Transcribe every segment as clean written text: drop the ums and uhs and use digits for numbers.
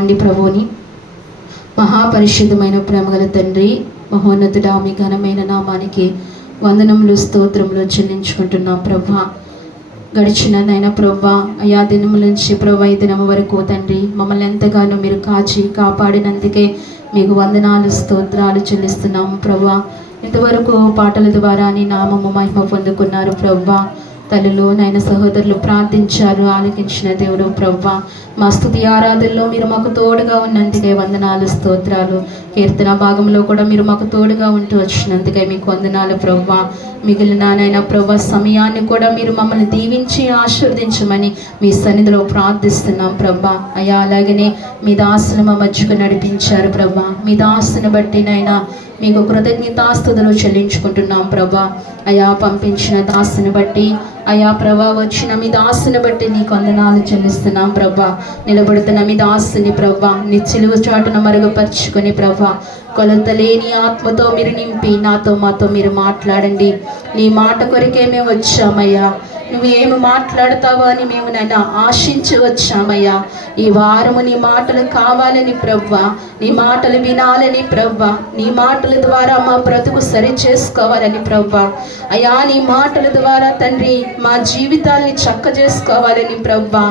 స్తుతిస్తున్నామండి ప్రభువుని. మహాపరిశుద్ధమైన ప్రేమగల తండ్రి, మహోన్నతుడా, మీ ఘనమైన నామానికి వందనములు స్తోత్రములు చెల్లించుకుంటున్నాం ప్రభా. గడిచిన నైనా ప్రభా, అయా దినముల నుంచి ప్రభా ఈ దినము వరకు తండ్రి మమ్మల్ని ఎంతగానో మీరు కాచి కాపాడినందుకే మీకు వందనాలు స్తోత్రాలు చెల్లిస్తున్నాము ప్రభా. ఇంతవరకు పాటల ద్వారా నీ నామము మహిమ పొందుకున్నారు ప్రభా. తల్లులు నాయన సహోదరులు ప్రార్థించారు, ఆలకించిన దేవుడు ప్రభా. మా స్తుతి ఆరాధనలో మీరు మాకు తోడుగా ఉన్నందుకే వందనాలు స్తోత్రాలు. కీర్తన భాగంలో కూడా మీరు మాకు తోడుగా ఉంటూ వచ్చినందుకే మీకు వందనాలు ప్రభా. మిగిలిన నాయన ప్రభా సమయాన్ని కూడా మీరు మమ్మల్ని దీవించి ఆశీర్వదించమని మీ సన్నిధిలో ప్రార్థిస్తున్నాం ప్రభా. అయ్యా అలాగనే మీ దాసును మా మధ్యకు నడిపించారు ప్రభా. మీ దాసుని బట్టి నైనా మీకు కృతజ్ఞతాస్తుతులు చెల్లించుకుంటున్నాం ప్రభా. అయా పంపించిన దాసుని బట్టి, అయా ప్రభా వచ్చిన మీ దాసుని బట్టి నీకు వందనాలు చెల్లిస్తున్నాం ప్రభా. నిలబడుతున్న మీ దాసుని ప్రభా నీ చిలువ చాటున మరుగుపరుచుకొని ప్రభా కొలతలేని ఆత్మతో మీరు నింపి నాతో మాతో మీరు మాట్లాడండి. నీ మాట కొరకే మేము వచ్చామయ్యా. నువ్వు ఏమి మాట్లాడతావో అని మేము నన్ను ఆశించి వచ్చామయ్యా. ఈ వారము నీ మాటలు కావాలని ప్రవ్వా, నీ మాటలు వినాలని ప్రవ్వా, నీ మాటల ద్వారా మా బ్రతుకు సరి చేసుకోవాలని ప్రవ్వా. అయ్యా నీ మాటల ద్వారా తండ్రి మా జీవితాల్ని చక్క చేసుకోవాలని ప్రవ్వా.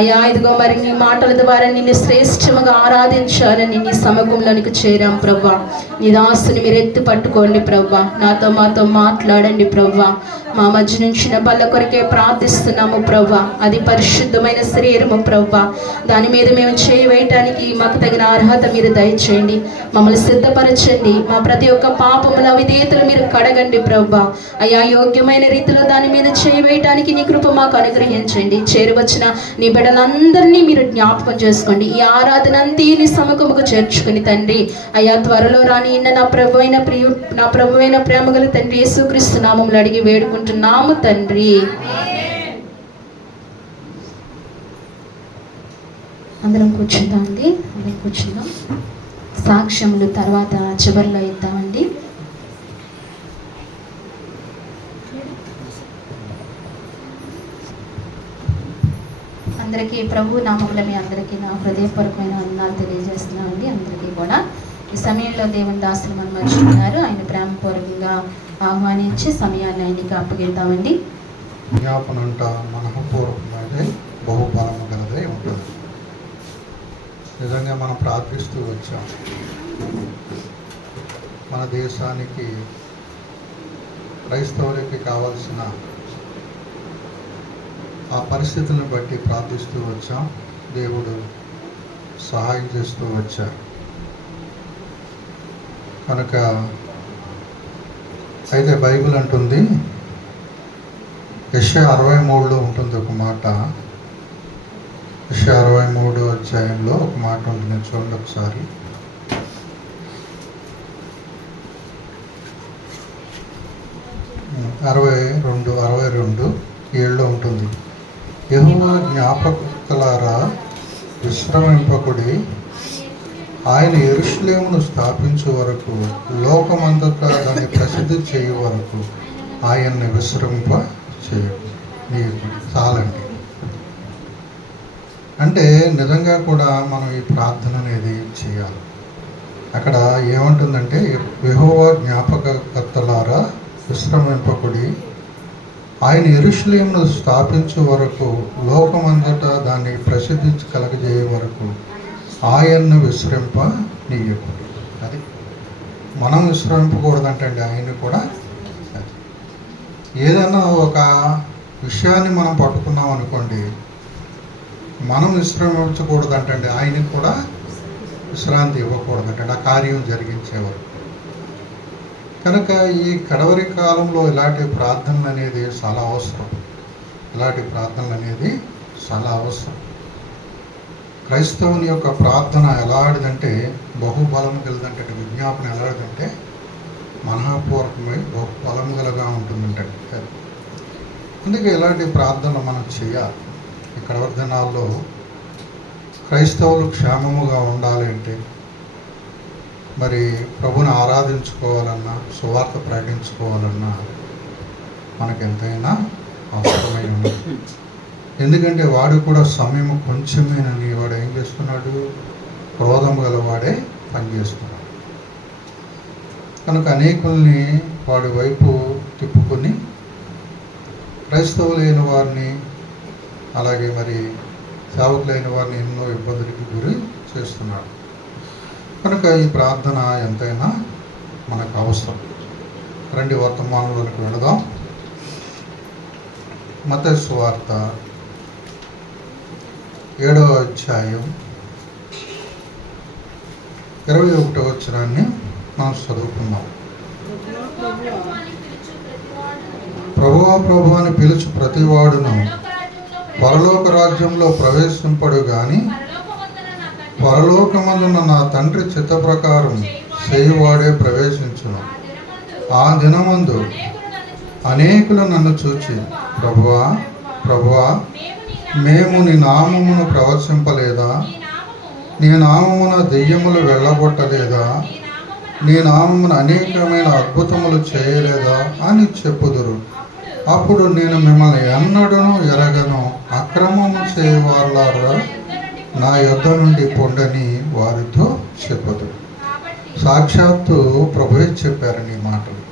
అయ్యా ఇదిగో మరి నీ మాటల ద్వారా నిన్ను శ్రేష్టముగా ఆరాధించాలని నీ సమూహంలోనికి చేరాం ప్రవ్వా. నీ దాసుని మీరు ఎత్తి పట్టుకోండి ప్రవ్వా. నాతో మాతో మాట్లాడండి ప్రవ్వా. మా మధ్య నుంచి బల్ల కొరకే ప్రార్థిస్తున్నాము ప్రవ్వా. అది పరిశుద్ధమైన శరీరము ప్రవ్వా. దాని మీద మేము చేయి వేయటానికి మాకు తగిన అర్హత మీరు దయచేయండి. మమ్మల్ని సిద్ధపరచండి. మా ప్రతి ఒక్క పాపముల అవిధేయతలు మీరు కడగండి ప్రవ్వా. అయా యోగ్యమైన రీతిలో దాని మీద చేయి వేయటానికి నీ కృప మాకు అనుగ్రహించండి. చేరువచ్చిన నీ బిడ్డలందరినీ మీరు జ్ఞాపకం చేసుకోండి. ఈ ఆరాధన అంతా నీ సముఖముకు చేర్చుకుని తండ్రి అయా త్వరలో రాని నా ప్రభువైన ప్రేమగల తండ్రి యేసుక్రీస్తు నామములో అడిగి వేడుకుంటున్నాము తండ్రి. అందరం కూర్చుందామండి. అందరం కూర్చుందాం. సాక్ష్యములు తర్వాత చివరిలో ఇద్దామండి. అందరికీ ప్రభు నామములో మీ అందరికీ నా హృదయపూర్వకమైన వందనాలు తెలియజేస్తున్నామండి. అందరికీ కూడా ఈ సమయంలో దేవుని దాసులు మనం మర్చిపోతున్నారు. ఆయన ప్రేమపూర్వకంగా ఆహ్వానించి సమయాన్ని ఆయనకి అప్పగిద్దామండి. జ్ఞాపన అంట మనఃపూర్వకమైనది, బహుబలము గలదై ఉంటుంది. నిజంగా మనం ప్రార్థిస్తూ వచ్చాం. మన దేశానికి క్రైస్తవులకి కావాల్సిన ఆ పరిస్థితులను బట్టి ప్రార్థిస్తూ వచ్చాం. దేవుడు సహాయం చేస్తూ వచ్చారు. కనుక అయితే బైబిల్ అంటుంది, యెషయా 63లో ఉంటుంది ఒక మాట. యెషయా 63 అధ్యాయంలో ఒక మాట ఉంటుంది, చూడండి ఒకసారి. అరవై రెండు 7లో ఉంటుంది. యెహోవా జ్ఞాపకులారా విశ్రమింపకుడి, ఆయన యెరూషలేమును స్థాపించే వరకు, లోకమంతటా దాన్ని ప్రసిద్ధి చేయు వరకు ఆయన్ని విశ్రమింప చేయకు. నీకు చాలండి. అంటే నిజంగా కూడా మనం ఈ ప్రార్థన అనేది చేయాలి. అక్కడ ఏమంటుందంటే, యెహోవా జ్ఞాపకర్తలారా విశ్రమింపకుడి, ఆయన యెరూషలేమును స్థాపించే వరకు, లోకమంతటా దాన్ని ప్రసిద్ధి కలగజేయ వరకు ఆయన్ను విశ్రమింప నీయకుడి. అది మనం విశ్రమింపకూడదంటే ఆయన కూడా. ఏదైనా ఒక విషయాన్ని మనం పట్టుకున్నాం అనుకోండి, మనం విశ్రమించకూడదంటే ఆయనకు కూడా విశ్రాంతి ఇవ్వకూడదంటే ఆ కార్యం జరిగించేవారు. కనుక ఈ కడవరి కాలంలో ఇలాంటి ప్రార్థనలు అనేది చాలా అవసరం. ఇలాంటి ప్రార్థనలు అనేది చాలా అవసరం. క్రైస్తవుని యొక్క ప్రార్థన ఎలాంటిదంటే బహుబలం గలదంటే, విజ్ఞాపన ఎలాంటిదంటే మనఃపూర్వకమై బహుబలం గలగా ఉంటుందంటే. అందుకే ఇలాంటి ప్రార్థనలు మనం చేయాలి. ఈ కడవరి దినాల్లో క్రైస్తవులు క్షేమముగా ఉండాలి అంటే, మరి ప్రభుని ఆరాధించుకోవాలన్నా, సువార్త ప్రకటించుకోవాలన్నా మనకు ఎంతైనా అవసరమైన ఉంది. ఎందుకంటే వాడు కూడా సమయం కొంచెమేనని వాడు ఏం చేస్తున్నాడు, క్రోధం గలవాడే పనిచేస్తున్నాడు. కనుక అనేకుల్ని వాడి వైపు తిప్పుకొని క్రైస్తవులైన వారిని అలాగే మరి సేవకులైన వారిని ఎన్నో ఇబ్బందులకి గురి చేస్తున్నాడు. కనుక ఈ ప్రార్థన ఎంతైనా మనకు అవసరం. రండి వర్తమానంలోకి వెళదాం. మత్తయి సువార్త 7వ అధ్యాయం 21వ వచనాన్ని మనం చదువుకుందాం. ప్రభువా ప్రభు అని పిలుచు ప్రతివాడును పరలోక రాజ్యంలో ప్రవేశింపడు గాని పరలోకమందున నా తండ్రి చిత్త ప్రకారం చేయువాడే ప్రవేశించును. ఆ దినమందు అనేకులు నన్ను చూచి, ప్రభువా ప్రభువా మేము నీ నామమును ప్రవచింపలేదా, నీ నామమున దెయ్యములు వెళ్ళగొట్టలేదా, నీ నామమున అనేకమైన అద్భుతములు చేయలేదా అని చెప్పుదురు. అప్పుడు నేను మిమ్మల్ని ఎన్నడూను ఎరగను, అక్రమము చేయవారులారా నా యొద్ద నుండి పొండని వారితో చెప్పదు. సాక్షాత్తు ప్రభువే చెప్పారు ఈ మాటలు.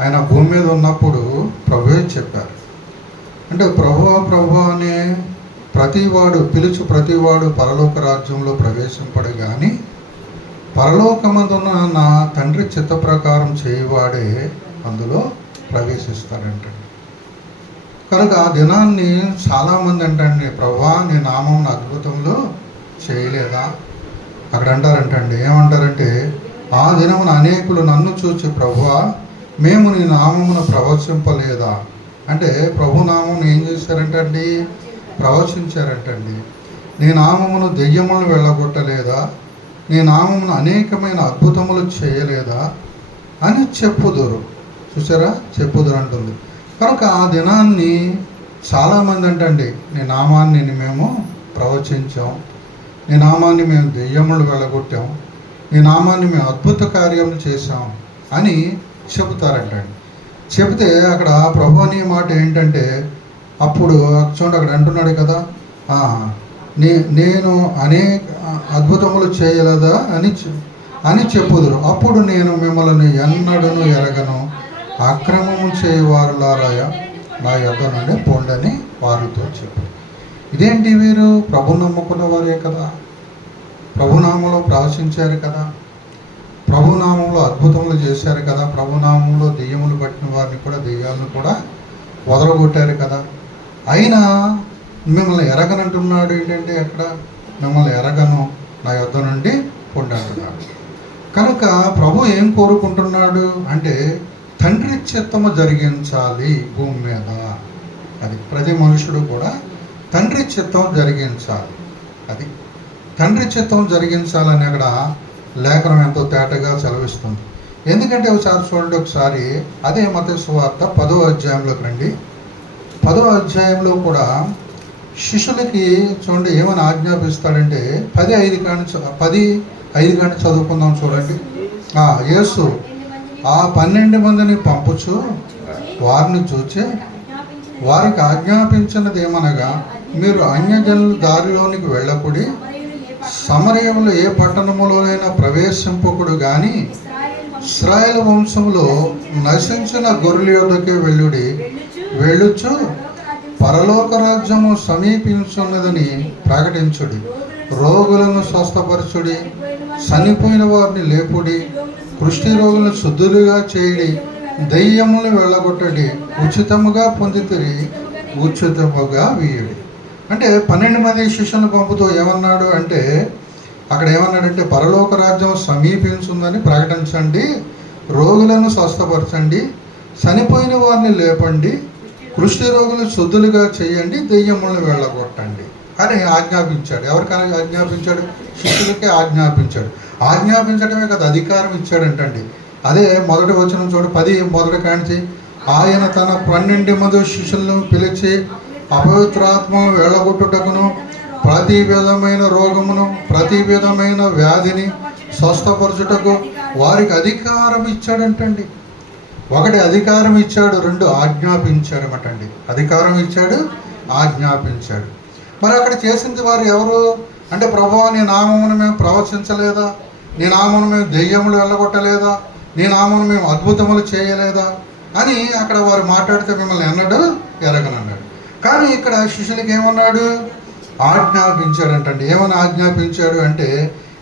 ఆయన భూమి మీద ఉన్నప్పుడు ప్రభువే చెప్పారు. అంటే ప్రభువా ప్రభువా అనే ప్రతివాడు పిలుచు ప్రతివాడు పరలోక రాజ్యంలో ప్రవేశింపడు కానీ పరలోకమందున్న నా తండ్రి చిత్త ప్రకారం చేయవాడే అందులో ప్రవేశిస్తాడంటండి. కనుక ఆ దినాన్ని చాలామంది అంటండి, ప్రభువా నీ నామం అద్భుతంలో చేయలేదా అక్కడ అంటారంటండి. ఏమంటారంటే, ఆ దినమున అనేకులు నన్ను చూచి, ప్రభువా మేము నీ నామమును ప్రవచింపలేదా అంటే ప్రభు నామమును ఏం చేశారంటండి, ప్రవచించారంటండి. నీ నామమును దెయ్యములను వెళ్ళగొట్టలేదా, నీ నామమును అనేకమైన అద్భుతములు చేయలేదా అని చెప్పుదురు. చూసారా, చెప్పుదురు అంటుంది. కనుక ఆ దినాన్ని చాలామంది అంటండి, నీ నామాన్ని మేము ప్రవచించాం, నీ నామాన్ని మేము దెయ్యములు వెళ్ళగొట్టాం, నీ నామాన్ని మేము అద్భుత కార్యములు చేశాం అని చెబుతారంటండి. చెబితే అక్కడ ప్రభు అనే మాట ఏంటంటే, అప్పుడు చూడండి అక్కడ అంటున్నాడు కదా, నేను అనేక అద్భుతములు చేయలేదా అని చెప్పుదురు. అప్పుడు నేను మిమ్మల్ని ఎన్నడూను ఎరగను, అక్రమము చేయవారులారాయ నా యొద్ద నుండి పొండని వారితో చెప్పు. ఇదేంటి, వీరు ప్రభు నమ్ముకున్న వారే కదా, ప్రభునామంలో ప్రవచించారు కదా, ప్రభునామంలో అద్భుతములు చేశారు కదా, ప్రభునామంలో దెయ్యములు పట్టిన వారిని కూడా దెయ్యాలను కూడా వదలగొట్టారు కదా. అయినా మిమ్మల్ని ఎరగనంటున్నాడు ఏంటంటే, అక్కడ మిమ్మల్ని ఎరగను, నా యొద్ద నుండి పొండి అంటున్నాడు. కనుక ప్రభు ఏం కోరుకుంటున్నాడు అంటే, తండ్రి చిత్తము జరిగించాలి భూమి మీద. అది ప్రతి మనుషుడు కూడా తండ్రి చిత్తం జరిగించాలి. అది తండ్రి చిత్తం జరిగించాలని అక్కడ లేఖనం ఎంతో తేటగా సెలవిస్తుంది. ఎందుకంటే ఒకసారి చూడండి, ఒకసారి అదే మత్తయి సువార్త 10వ అధ్యాయంలోకి రండి. 10వ అధ్యాయంలో కూడా శిష్యులకి చూడండి ఏమని ఆజ్ఞాపిస్తాడంటే, 10:5 కానీ చదువుకుందాం చూడండి. యేసు ఆ 12 మందిని పంపుచు వారిని చూచి వారికి ఆజ్ఞాపించినది ఏమనగా, మీరు అన్యజనుల దారిలోనికి వెళ్ళకుడి, సమరయములో ఏ పట్టణములోనైనా ప్రవేశింపకుడు కానీ ఇశ్రాయేలు వంశంలో నశించిన గొర్రెల యొద్దకే వెళ్ళుచు పరలోక రాజ్యము సమీపించున్నదని ప్రకటించుడి, రోగులను స్వస్థపరచుడి, చనిపోయిన వారిని లేపుడి, కుష్టి రోగులను శుద్ధులుగా చేయడి, దెయ్యములు వెళ్ళగొట్టడి, ఉచితముగా పొందితిరి ఉచితముగా వీయుడి. అంటే 12 మంది శిష్యులను పంపుతూ ఏమన్నాడు అంటే, అక్కడ ఏమన్నాడంటే, పరలోక రాజ్యం సమీపించుందని ప్రకటించండి, రోగులను స్వస్థపరచండి, చనిపోయిన వారిని లేపండి, కుష్టి రోగులు శుద్ధులుగా చేయండి, దెయ్యములను వెళ్ళగొట్టండి అని ఆజ్ఞాపించాడు. ఎవరికైనా ఆజ్ఞాపించాడు? శిష్యులకే ఆజ్ఞాపించాడు. ఆజ్ఞాపించడమే కదా, అధికారం ఇచ్చాడంటండి. అదే మొదటి వచనం చూడు, 10 మొదటి కాంచి, ఆయన తన 12 మంది శిష్యులను పిలిచి అపవిత్రాత్మను వెళ్ళగొట్టుటకును ప్రతి విధమైన రోగమును ప్రతి విధమైన వ్యాధిని స్వస్థపరచుటకు వారికి అధికారం ఇచ్చాడంటండి. ఒకటి అధికారం ఇచ్చాడు, 2 ఆజ్ఞాపించాడనమాటండి. అధికారం ఇచ్చాడు, ఆజ్ఞాపించాడు. మరి అక్కడ చేసింది వారు ఎవరు? అంటే ప్రభువా నీ నామమును మేము ప్రవచించలేదా, నీ నామమును మేము దెయ్యములు వెళ్ళగొట్టలేదా, నీ నామమును మేము అద్భుతములు చేయలేదా అని అక్కడ వారు మాట్లాడితే మిమ్మల్ని ఎన్నడు ఎరగనన్నాడు. కానీ ఇక్కడ శిష్యులకి ఏమన్నాడు? ఆజ్ఞాపించాడంటండి. ఏమని ఆజ్ఞాపించాడు అంటే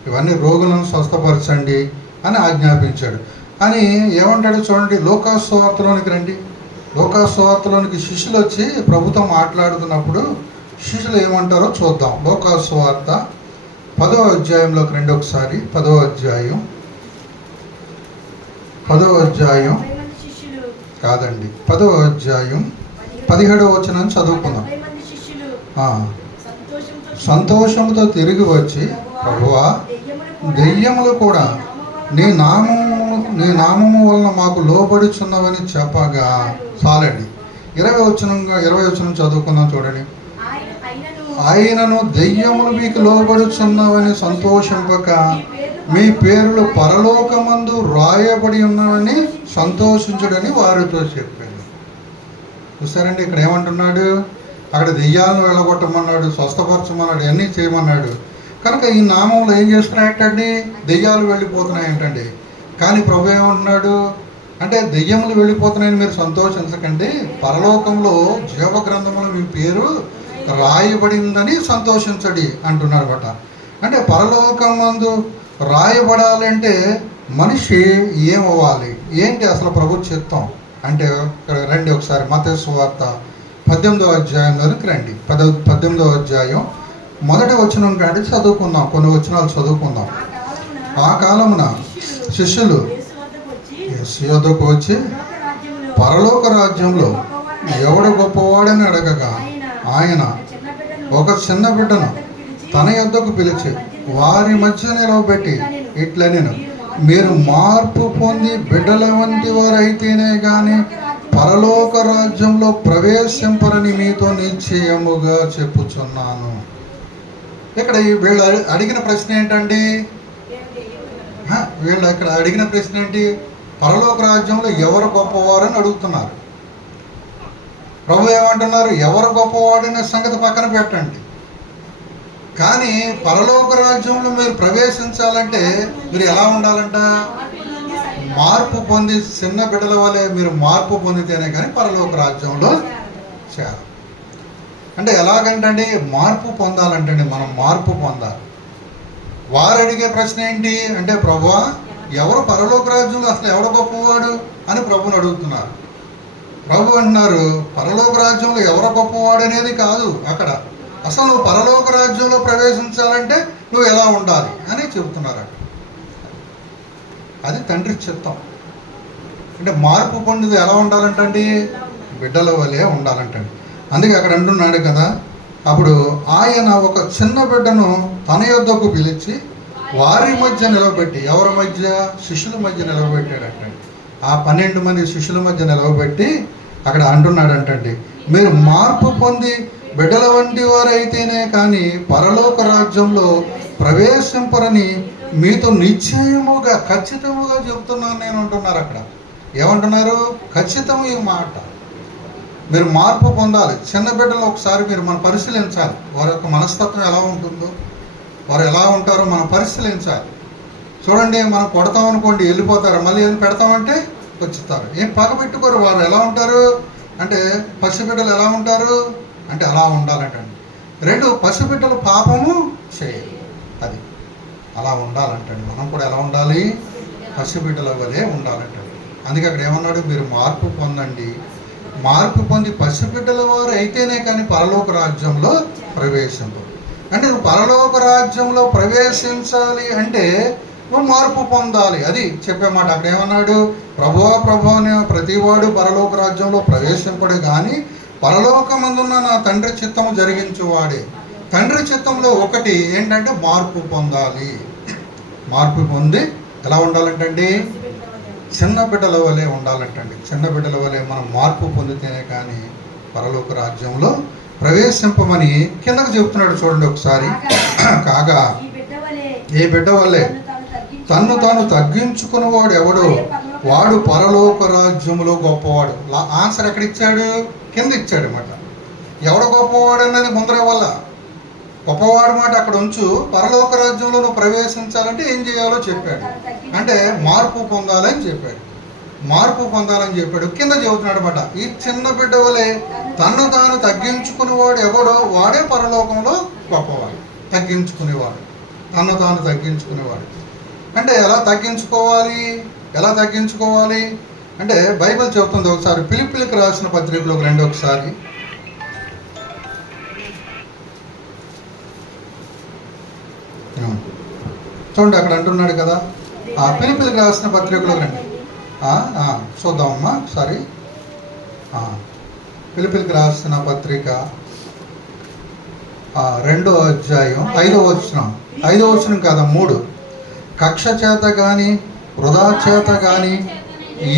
ఇవన్నీ రోగులను స్వస్థపరచండి అని ఆజ్ఞాపించాడు. అని ఏమంటాడు చూడండి, లూకాసు సువార్తలోనికి రండి. లూకాసు సువార్తలోనికి శిష్యులు వచ్చి ప్రభుత్వం మాట్లాడుతున్నప్పుడు శిష్యులు ఏమంటారో చూద్దాం. లూకాసు సువార్త 10వ అధ్యాయంలోకి రండి ఒకసారి. 10వ అధ్యాయం కాదండి, 10వ అధ్యాయం 17వ వచనం చదువుకుందాం. సంతోషంతో తిరిగి వచ్చి, ప్రభువా దెయ్యములు కూడా నీ నామము వలన మాకు లోబడుచున్నవని చెప్పగా. చాలండి. 20వ వచనం చదువుకుందాం చూడండి. ఆయనను దెయ్యములు మీకు లోబడుచున్నవని సంతోషింపక మీ పేర్లు పరలోకమందు రాయబడి ఉన్నవని సంతోషించుడని వారితో చెప్పాడు. చూసారండి, ఇక్కడ ఏమంటున్నాడు? అక్కడ దెయ్యాలను వెళ్ళగొట్టమన్నాడు, స్వస్థపరచమన్నాడు, అన్నీ చేయమన్నాడు. కనుక ఈ నామంలో ఏం చేస్తున్నాయంటండి? దెయ్యాలు వెళ్ళిపోతున్నాయంటండి. కానీ ప్రభు ఏమంటున్నాడు అంటే దెయ్యములు వెళ్ళిపోతున్నాయని మీరు సంతోషించకండి, పరలోకంలో జీవ గ్రంథంలో మీ పేరు రాయబడిందని సంతోషించడి అంటున్నాడు అన్నమాట. అంటే పరలోకం మందు రాయబడాలంటే మనిషి ఏమవ్వాలి, ఏంటి అసలు ప్రభు చిత్తం అంటే ఇక్కడ రండి ఒకసారి. మత్తయి సువార్త 18వ అధ్యాయంలోనికి రండి. 18వ అధ్యాయం 1వ వచనం కాడి చదువుకుందాం. కొన్ని వచనాలు చదువుకుందాం. ఆ కాలమున శిష్యులు యేసు యొద్దకు వచ్చి, పరలోక రాజ్యంలో ఎవడు గొప్పవాడని అడగగా ఆయన ఒక చిన్న బిడ్డను తన యొద్దకు పిలిచి వారి మధ్య నిలవబెట్టి ఇట్లా నేను, మీరు మార్పు పొంది బిడ్డల వంటి వారైతేనే కానీ పరలోక రాజ్యంలో ప్రవేశింపరని మీతో నిశ్చయముగా చెప్పుచున్నాను. ఇక్కడ వీళ్ళు అడిగిన ప్రశ్న ఏంటండి? వీళ్ళు ఇక్కడ అడిగిన ప్రశ్న ఏంటి? పరలోక రాజ్యంలో ఎవరు గొప్పవారు అని అడుగుతున్నారు. ప్రభు ఏమంటున్నారు? ఎవరు గొప్పవాడనే సంగతి పక్కన పెట్టండి, కానీ పరలోక రాజ్యంలో మీరు ప్రవేశించాలంటే మీరు ఎలా ఉండాలంట? మార్పు పొంది చిన్న బిడ్డల వలె మీరు మార్పు పొందితేనే కానీ పరలోక రాజ్యంలో చేయాలి. అంటే ఎలాగంటండి? మార్పు పొందాలంటండి, మనం మార్పు పొందాలి. వారు అడిగే ప్రశ్న ఏంటి అంటే, ప్రభువా ఎవరు పరలోక రాజ్యంలో అసలు ఎవడు గొప్పవాడు అని ప్రభుని అడుగుతున్నారు. ప్రభు అంటున్నారు, పరలోక రాజ్యంలో ఎవరు గొప్పవాడు అనేది కాదు, అక్కడ అసలు నువ్వు పరలోక రాజ్యంలో ప్రవేశించాలంటే నువ్వు ఎలా ఉండాలి అని చెబుతున్నారు. అది తండ్రి చిత్తం. అంటే మార్పు పొందిది ఎలా ఉండాలంటండి? బిడ్డల వలె ఉండాలంటండి. అందుకే అక్కడ అంటున్నాడు కదా, అప్పుడు ఆయన ఒక చిన్న బిడ్డను తన యొద్దకు పిలిచి వారి మధ్య నిలవబెట్టి, ఎవరి మధ్య? శిష్యుల మధ్య నిలవబెట్టాడంటండి. ఆ 12 మంది శిష్యుల మధ్య నిలవబెట్టి అక్కడ అంటున్నాడంటండి, మీరు మార్పు పొంది బిడ్డల వంటి వారైతేనే కానీ పరలోక రాజ్యంలో ప్రవేశింపరని మీతో నిశ్చయముగా ఖచ్చితముగా చెబుతున్నాను నేను అంటున్నారు. అక్కడ ఏమంటున్నారు? ఖచ్చితం ఈ మాట. మీరు మార్పు పొందాలి. చిన్న బిడ్డలు ఒకసారి మనం పరిశీలించాలి, వారి యొక్క మనస్తత్వం ఎలా ఉంటుందో, వారు ఎలా ఉంటారో మనం పరిశీలించాలి. చూడండి, మనం కొడతాం అనుకోండి వెళ్ళిపోతారు, మళ్ళీ ఏం పెడతామంటే వచ్చుతారు. ఏం పగబెట్టుకోరు. వారు ఎలా ఉంటారు అంటే, పసిబిడ్డలు ఎలా ఉంటారు అంటే అలా ఉండాలంటండి. 2 పసిబిడ్డలు పాపము చేయరు, అది అలా ఉండాలంటండి. మనం కూడా ఎలా ఉండాలి? పసిబిడ్డల వలె ఉండాలంటండి. అందుకే అక్కడ ఏమన్నాడు? మీరు మార్పు పొందండి, మార్పు పొంది పసిబిడ్డల వారు అయితేనే కానీ పరలోక రాజ్యంలో ప్రవేశించు. అంటే నువ్వు పరలోక రాజ్యంలో ప్రవేశించాలి అంటే నువ్వు మార్పు పొందాలి, అది చెప్పే మాట. అక్కడ ఏమన్నాడు? ప్రభువా ప్రభువా అనే ప్రతివాడు పరలోక రాజ్యంలో ప్రవేశింపడు కానీ పరలోకమందున్న నా తండ్రి చిత్తము జరిగించువాడే. తండ్రి చిత్తంలో ఒకటి ఏంటంటే మార్పు పొందాలి. మార్పు పొంది ఎలా ఉండాలంటండి? చిన్న బిడ్డల వలె ఉండాలంటండి. చిన్న బిడ్డల వలె మనం మార్పు పొందితేనే కానీ పరలోక రాజ్యంలో ప్రవేశింపమని కిందకు చెప్తున్నాడు. చూడండి ఒకసారి. కాగా ఏ బిడ్డ వల్లే తన్ను తాను తగ్గించుకున్నవాడు ఎవడో వాడు పరలోక రాజ్యములో గొప్పవాడు. ఆన్సర్ ఎక్కడ ఇచ్చాడు? కింద ఇచ్చాడు అన్నమాట. ఎవడు గొప్పవాడు అన్నది ముందర వల్ల గొప్పవాడు మాట అక్కడ ఉంచు, పరలోక రాజ్యంలో నువ్వు ప్రవేశించాలంటే ఏం చేయాలో చెప్పాడు. అంటే మార్పు పొందాలని చెప్పాడు. మార్పు పొందాలని చెప్పాడు. కింద చెబుతున్నాడు అనమాట, ఈ చిన్న బిడ్డ వలె తన్ను తాను తగ్గించుకునేవాడు ఎవడో వాడే పరలోకంలో గొప్పవాడు. తగ్గించుకునేవాడు, తన్ను తాను తగ్గించుకునేవాడు. అంటే ఎలా తగ్గించుకోవాలి? ఎలా తగ్గించుకోవాలి అంటే బైబిల్ చెబుతుంది. ఒకసారి ఫిలిప్పీలకు రాసిన పత్రికలోకి రండి ఒకసారి. చూడండి అక్కడ అంటున్నాడు కదా, ఫిలిప్పీలకు రాసిన పత్రికలోకి రండి. చూద్దామమ్మా ఒకసారి. ఫిలిప్పీలకు రాసిన పత్రిక 2వ అధ్యాయం 5వ వచనం. 5వ వచనం కాదా, 3. కక్ష చేత కానీ వృధా చేత కానీ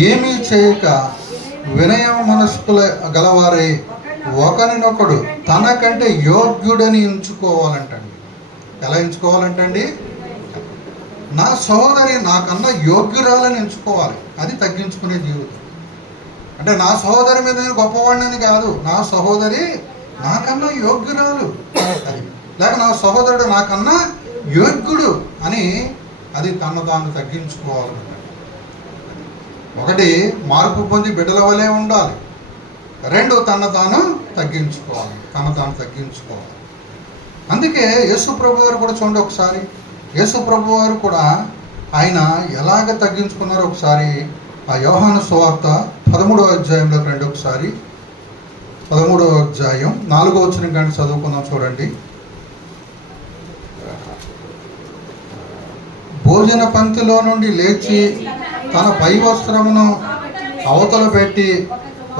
ఏమీ చేయక వినయ మనస్కుల గలవారే ఒకరినొకడు తనకంటే యోగ్యుడని ఎంచుకోవాలంటండి. ఎలా ఎంచుకోవాలంటండి? నా సహోదరి నాకన్నా యోగ్యురాలని ఎంచుకోవాలి. అది తగ్గించుకునే జీవితం. అంటే నా సహోదరి మీద నేను గొప్పవాడిని కాదు, నా సహోదరి నాకన్నా యోగ్యురాలు అది, లేక నా సహోదరుడు నాకన్నా యోగ్యుడు అని అది తను తాను తగ్గించుకోవాలన్నమాట. ఒకటి మార్పు పొంది బిడ్డల వలె ఉండాలి. 2 తను తాను తగ్గించుకోవాలి, తను తాను తగ్గించుకోవాలి. అందుకే యేసు ప్రభు వారు కూడా చూడండి ఒకసారి. యేసు ప్రభు వారు కూడా ఆయన ఎలాగ తగ్గించుకున్నారో ఒకసారి యోహాను సువార్త 13వ అధ్యాయంలోకి రండి ఒకసారి. 13వ అధ్యాయం 4వ వచనం కానీ చదువుకుందాం చూడండి. భోజన పంక్తిలో నుండి లేచి తన పై వస్త్రమును అవతల పెట్టి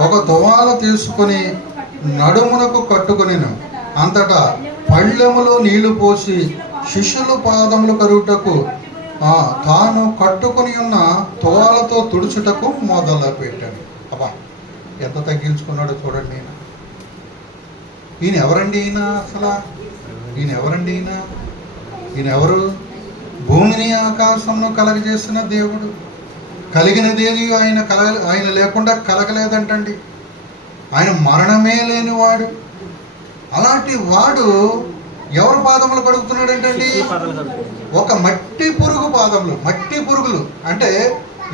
ఒక తువాల తీసుకుని నడుమునకు కట్టుకొనెను. అంతటా పళ్ళెములో నీళ్లు పోసి శిష్యులు పాదములు కరుగుటకు తాను కట్టుకుని ఉన్న తువాలతో తుడుచుటకు మొదలు పెట్టాడు. అబ్బా ఎంత తగ్గించుకున్నాడో చూడండి. ఈయన ఎవరండి? ఈయన ఎవరండి? ఈయన ఎవరు? భూమిని ఆకాశంలో కలగజేసిన దేవుడు. కలిగినదేది ఆయన లేకుండా కలగలేదంటండి. ఆయన మరణమే లేనివాడు. అలాంటి వాడు ఎవరు పాదములు కడుగుతున్నాడు ఏంటండి? ఒక మట్టి పురుగు పాదములు. మట్టి పురుగులు అంటే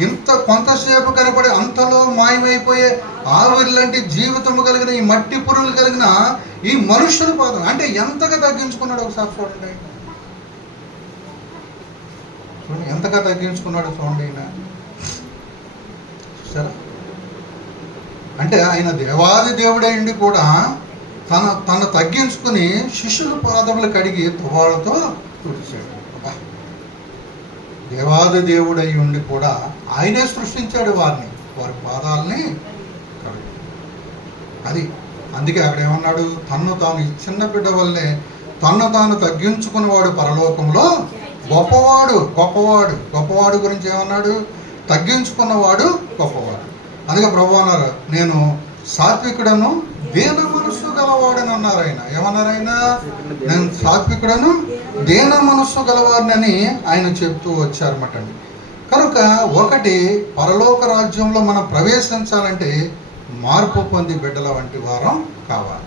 ఇంత కొంతసేపు కనపడి అంతలో మాయమైపోయే ఆవిరి లాంటి జీవితము కలిగిన ఈ మట్టి పురుగులు కలిగిన ఈ మనుష్యుల పాదం అంటే ఎంతగా తగ్గించుకున్నాడు ఒకసారి చూడండి. ఎంతగా తగ్గించుకున్నాడు చూడండి. ఆయన సరే అంటే ఆయన దేవాది దేవుడైండి కూడా తను తగ్గించుకుని శిష్యుల పాదములు కడిగి తువాలతో తుడిచాడు. దేవాది దేవుడై ఉండి కూడా ఆయనే సృష్టించాడు వారిని, వారి పాదాలని కడిగి. అది అందుకే అక్కడ ఏమన్నాడు? తన్ను తాను చిన్న బిడ్డ వల్లే తన్ను తాను తగ్గించుకునేవాడు పరలోకంలో గొప్పవాడు. గొప్పవాడు గొప్పవాడు గురించి ఏమన్నాడు? తగ్గించుకున్నవాడు గొప్పవాడు. అందుకే ప్రభు అన్నారు, నేను సాత్వికుడను దీన మనస్సు గలవాడని అన్నారు. ఆయన ఏమన్నారు? ఆయన నేను సాత్వికుడను దీన మనస్సు గలవాడినని ఆయన చెప్తూ వచ్చారన్నమాట. కనుక ఒకటి, పరలోక రాజ్యంలో మనం ప్రవేశించాలంటే మార్పు పొంది బిడ్డల వంటి వారం కావాలి.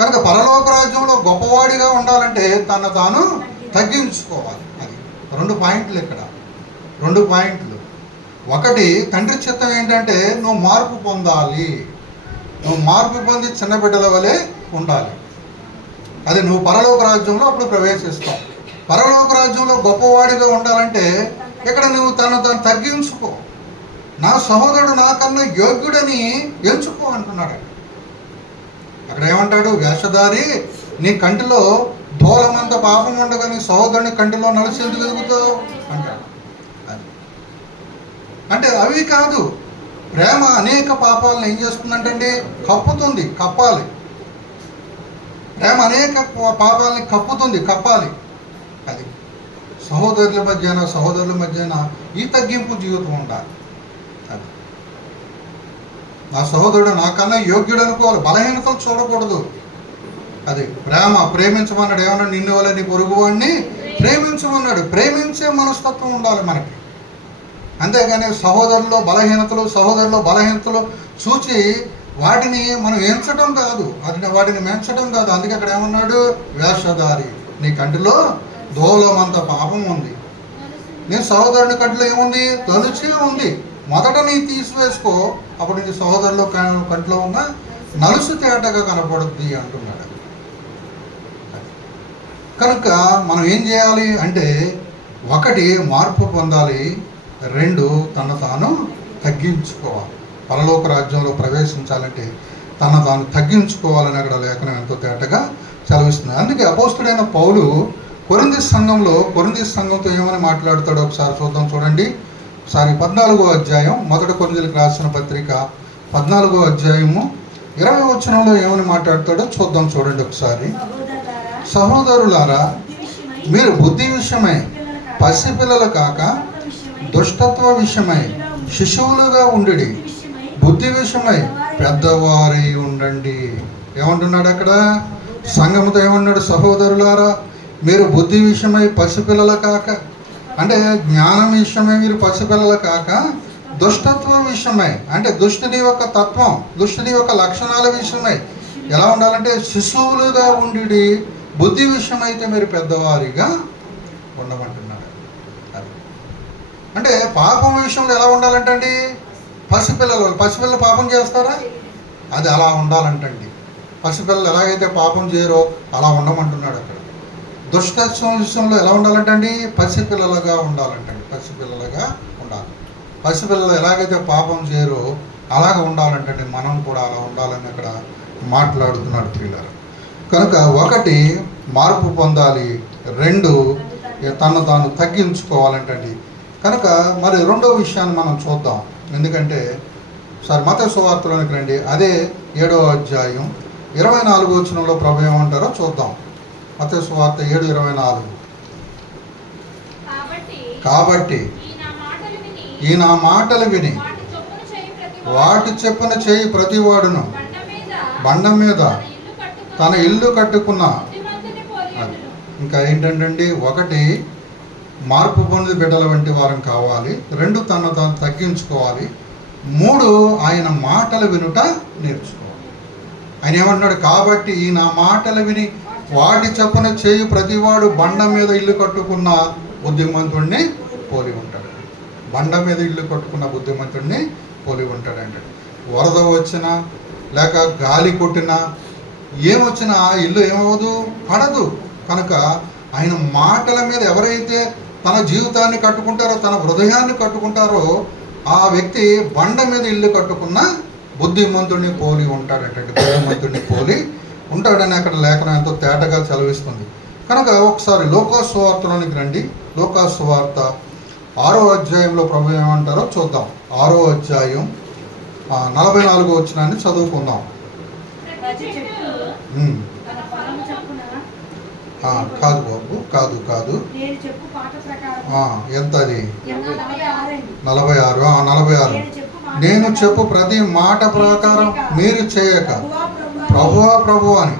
కనుక పరలోక రాజ్యంలో గొప్పవాడిగా ఉండాలంటే తను తాను తగ్గించుకోవాలి. అది 2 పాయింట్లు ఇక్కడ. 2 పాయింట్లు. ఒకటి, తండ్రి చిత్తం ఏంటంటే నువ్వు మార్పు పొందాలి. నువ్వు మార్పు పొంది చిన్న బిడ్డల వలె ఉండాలి. అది నువ్వు పరలోక రాజ్యంలో అప్పుడు ప్రవేశిస్తావు. పరలోక రాజ్యంలో గొప్పవాడిగా ఉండాలంటే ఇక్కడ నువ్వు తను తగ్గించుకో. నా సహోదరుడు నాకన్నా యోగ్యుడని ఎంచుకో అంటున్నాడు. అక్కడ ఏమంటాడు? వేషధారి, నీ కంటిలో ధూళమంత పాపం ఉండగా నీ సహోదరుని కంటిలో నలిసేందుకు ఎదుగుతావు అంటాడు. అంటే అవి కాదు, ప్రేమ అనేక పాపాలను ఏం చేస్తుందంటే కప్పుతుంది, కప్పాలి. ప్రేమ అనేక పాపాలని కప్పుతుంది, కప్పాలి. అది సహోదరుల మధ్యన ఈ తగ్గింపు జీవితం ఉండాలి. అది నా సహోదరుడు నాకన్నా యోగ్యుడు అనుకోవాలి, బలహీనతలు చూడకూడదు. అది ప్రేమించమన్నాడు. ఏమన్నా? నిన్ను వల్ల నీ పొరుగువాడిని ప్రేమించమన్నాడు. ప్రేమించే మనస్తత్వం ఉండాలి మనకి. అంతేగాని సహోదరులో బలహీనతలు చూచి వాటిని మనం ఎంచడం కాదు, వాటిని మెంచడం కాదు. అందుకే అక్కడ ఏమన్నాడు, వేషధారి నీ కంటిలో దోలమంత పాపం ఉంది, నీ సహోదరుని కంటిలో ఏముంది, తొలిచి ఉంది. మొదట నీ తీసివేసుకో, అప్పుడు నీ సహోదరులో కంటిలో ఉన్న నలుసు తేటగా కనపడుద్ది అంటున్నాడు. కనుక మనం ఏం చేయాలి అంటే, ఒకటి మార్పు పొందాలి, రెండు తను తాను తగ్గించుకోవాలి. పరలోక రాజ్యంలో ప్రవేశించాలంటే తను తాను తగ్గించుకోవాలని అక్కడ లేఖనం ఎంతో తేటగా సెలవిస్తుంది. అందుకే అపోస్తుడైన పౌలు కొరింథీ సంఘంతో ఏమని మాట్లాడతాడో ఒకసారి చూద్దాం. చూడండి ఒకసారి 14వ అధ్యాయం, మొదటి కొరింథీయులకు రాసిన పత్రిక 14వ అధ్యాయము 20వ వచనంలో ఏమని మాట్లాడతాడో చూద్దాం. చూడండి ఒకసారి. సహోదరులారా, మీరు బుద్ధి విషయమై పసిపిల్లలు కాక దుష్టత్వ విషయమై శిశువులుగా ఉండి, బుద్ధి విషయమై పెద్దవారై ఉండండి. ఏమంటున్నాడు అక్కడ? సంఘముతో ఏమన్నాడు? సహోదరులారా, మీరు బుద్ధి విషయమై పసిపిల్లలు కాక, అంటే జ్ఞానం విషయమై మీరు పసిపిల్లలు కాక, దుష్టత్వ విషయమై అంటే దుష్టుని యొక్క తత్వం, దుష్టుని యొక్క లక్షణాల విషయమై ఎలా ఉండాలంటే శిశువులుగా ఉండి, బుద్ధి విషయమైతే మీరు పెద్దవారిగా ఉండమంటున్నాడు. అంటే పాపం విషయంలో ఎలా ఉండాలంటండి? పసిపిల్లలు పాపం చేస్తారా? అది అలా ఉండాలంటండి. పసిపిల్లలు ఎలాగైతే పాపం చేయరో అలా ఉండమంటున్నాడు అక్కడ. దుష్టత్వం విషయంలో ఎలా ఉండాలంటండి? పసిపిల్లలుగా ఉండాలంటండి. పసిపిల్లలుగా ఉండాలి. పసిపిల్లలు ఎలాగైతే పాపం చేయరో అలాగ ఉండాలంటండి. మనం కూడా అలా ఉండాలని అక్కడ మాట్లాడుతున్నాడు ప్రియులారా. కనుక ఒకటి మార్పు పొందాలి, రెండు తను తాను తగ్గించుకోవాలంటండి. కనుక మరి రెండో విషయాన్ని మనం చూద్దాం. ఎందుకంటే సార్ మత్తయి సువార్తలోనికి రండి, అదే 7వ అధ్యాయం 24వ వచనంలో ప్రభు ఏమంటారో చూద్దాం. మత్తయి సువార్త 7:24. కాబట్టి ఈ నా మాటలు విని వాటి చెప్పున చేయి ప్రతివాడును బండ మీద తన ఇల్లు కట్టుకున్న. ఇంకా ఏంటంటే, ఒకటి మార్పు పొంది బిడ్డల వంటి వారం కావాలి, రెండు తను తాను తగ్గించుకోవాలి, మూడు ఆయన మాటలు వినుట నేర్చుకోవాలి. ఆయన ఏమంటున్నాడు? కాబట్టి ఈ నా మాటలు విని వాటి చెప్పున చేయి ప్రతివాడు బండ మీద ఇల్లు కట్టుకున్న బుద్ధిమంతుడిని పోలి ఉంటాడు. బండ మీద ఇల్లు కట్టుకున్న బుద్ధిమంతుడిని పోలి ఉంటాడు అంటాడు. వరద వచ్చినా లేక గాలి కొట్టినా ఏమొచ్చినా ఆ ఇల్లు ఏమవ్వదు, పడదు. కనుక ఆయన మాటల మీద ఎవరైతే తన జీవితాన్ని కట్టుకుంటారో, తన హృదయాన్ని కట్టుకుంటారో, ఆ వ్యక్తి బండ మీద ఇల్లు కట్టుకున్న బుద్ధిమంతుడిని పోలి ఉంటాడంటే, బుద్ధిమంతుడిని పోలి ఉంటాడని అక్కడ లేఖనం ఎంతో తేటగా సెలవిస్తుంది. కనుక ఒకసారి లూకాసు సువార్తలోనికి రండి. లూకాసు సువార్త 6వ అధ్యాయంలో ప్రభు ఏమంటారో చూద్దాం. 6వ అధ్యాయం 44వ వచనాన్ని చదువుకుందాం. కాదు బాబు, కాదు. ఎంత అది? 46. 46. నేను చెప్పు ప్రతి మాట ప్రకారం మీరు చేయక ప్రభు అని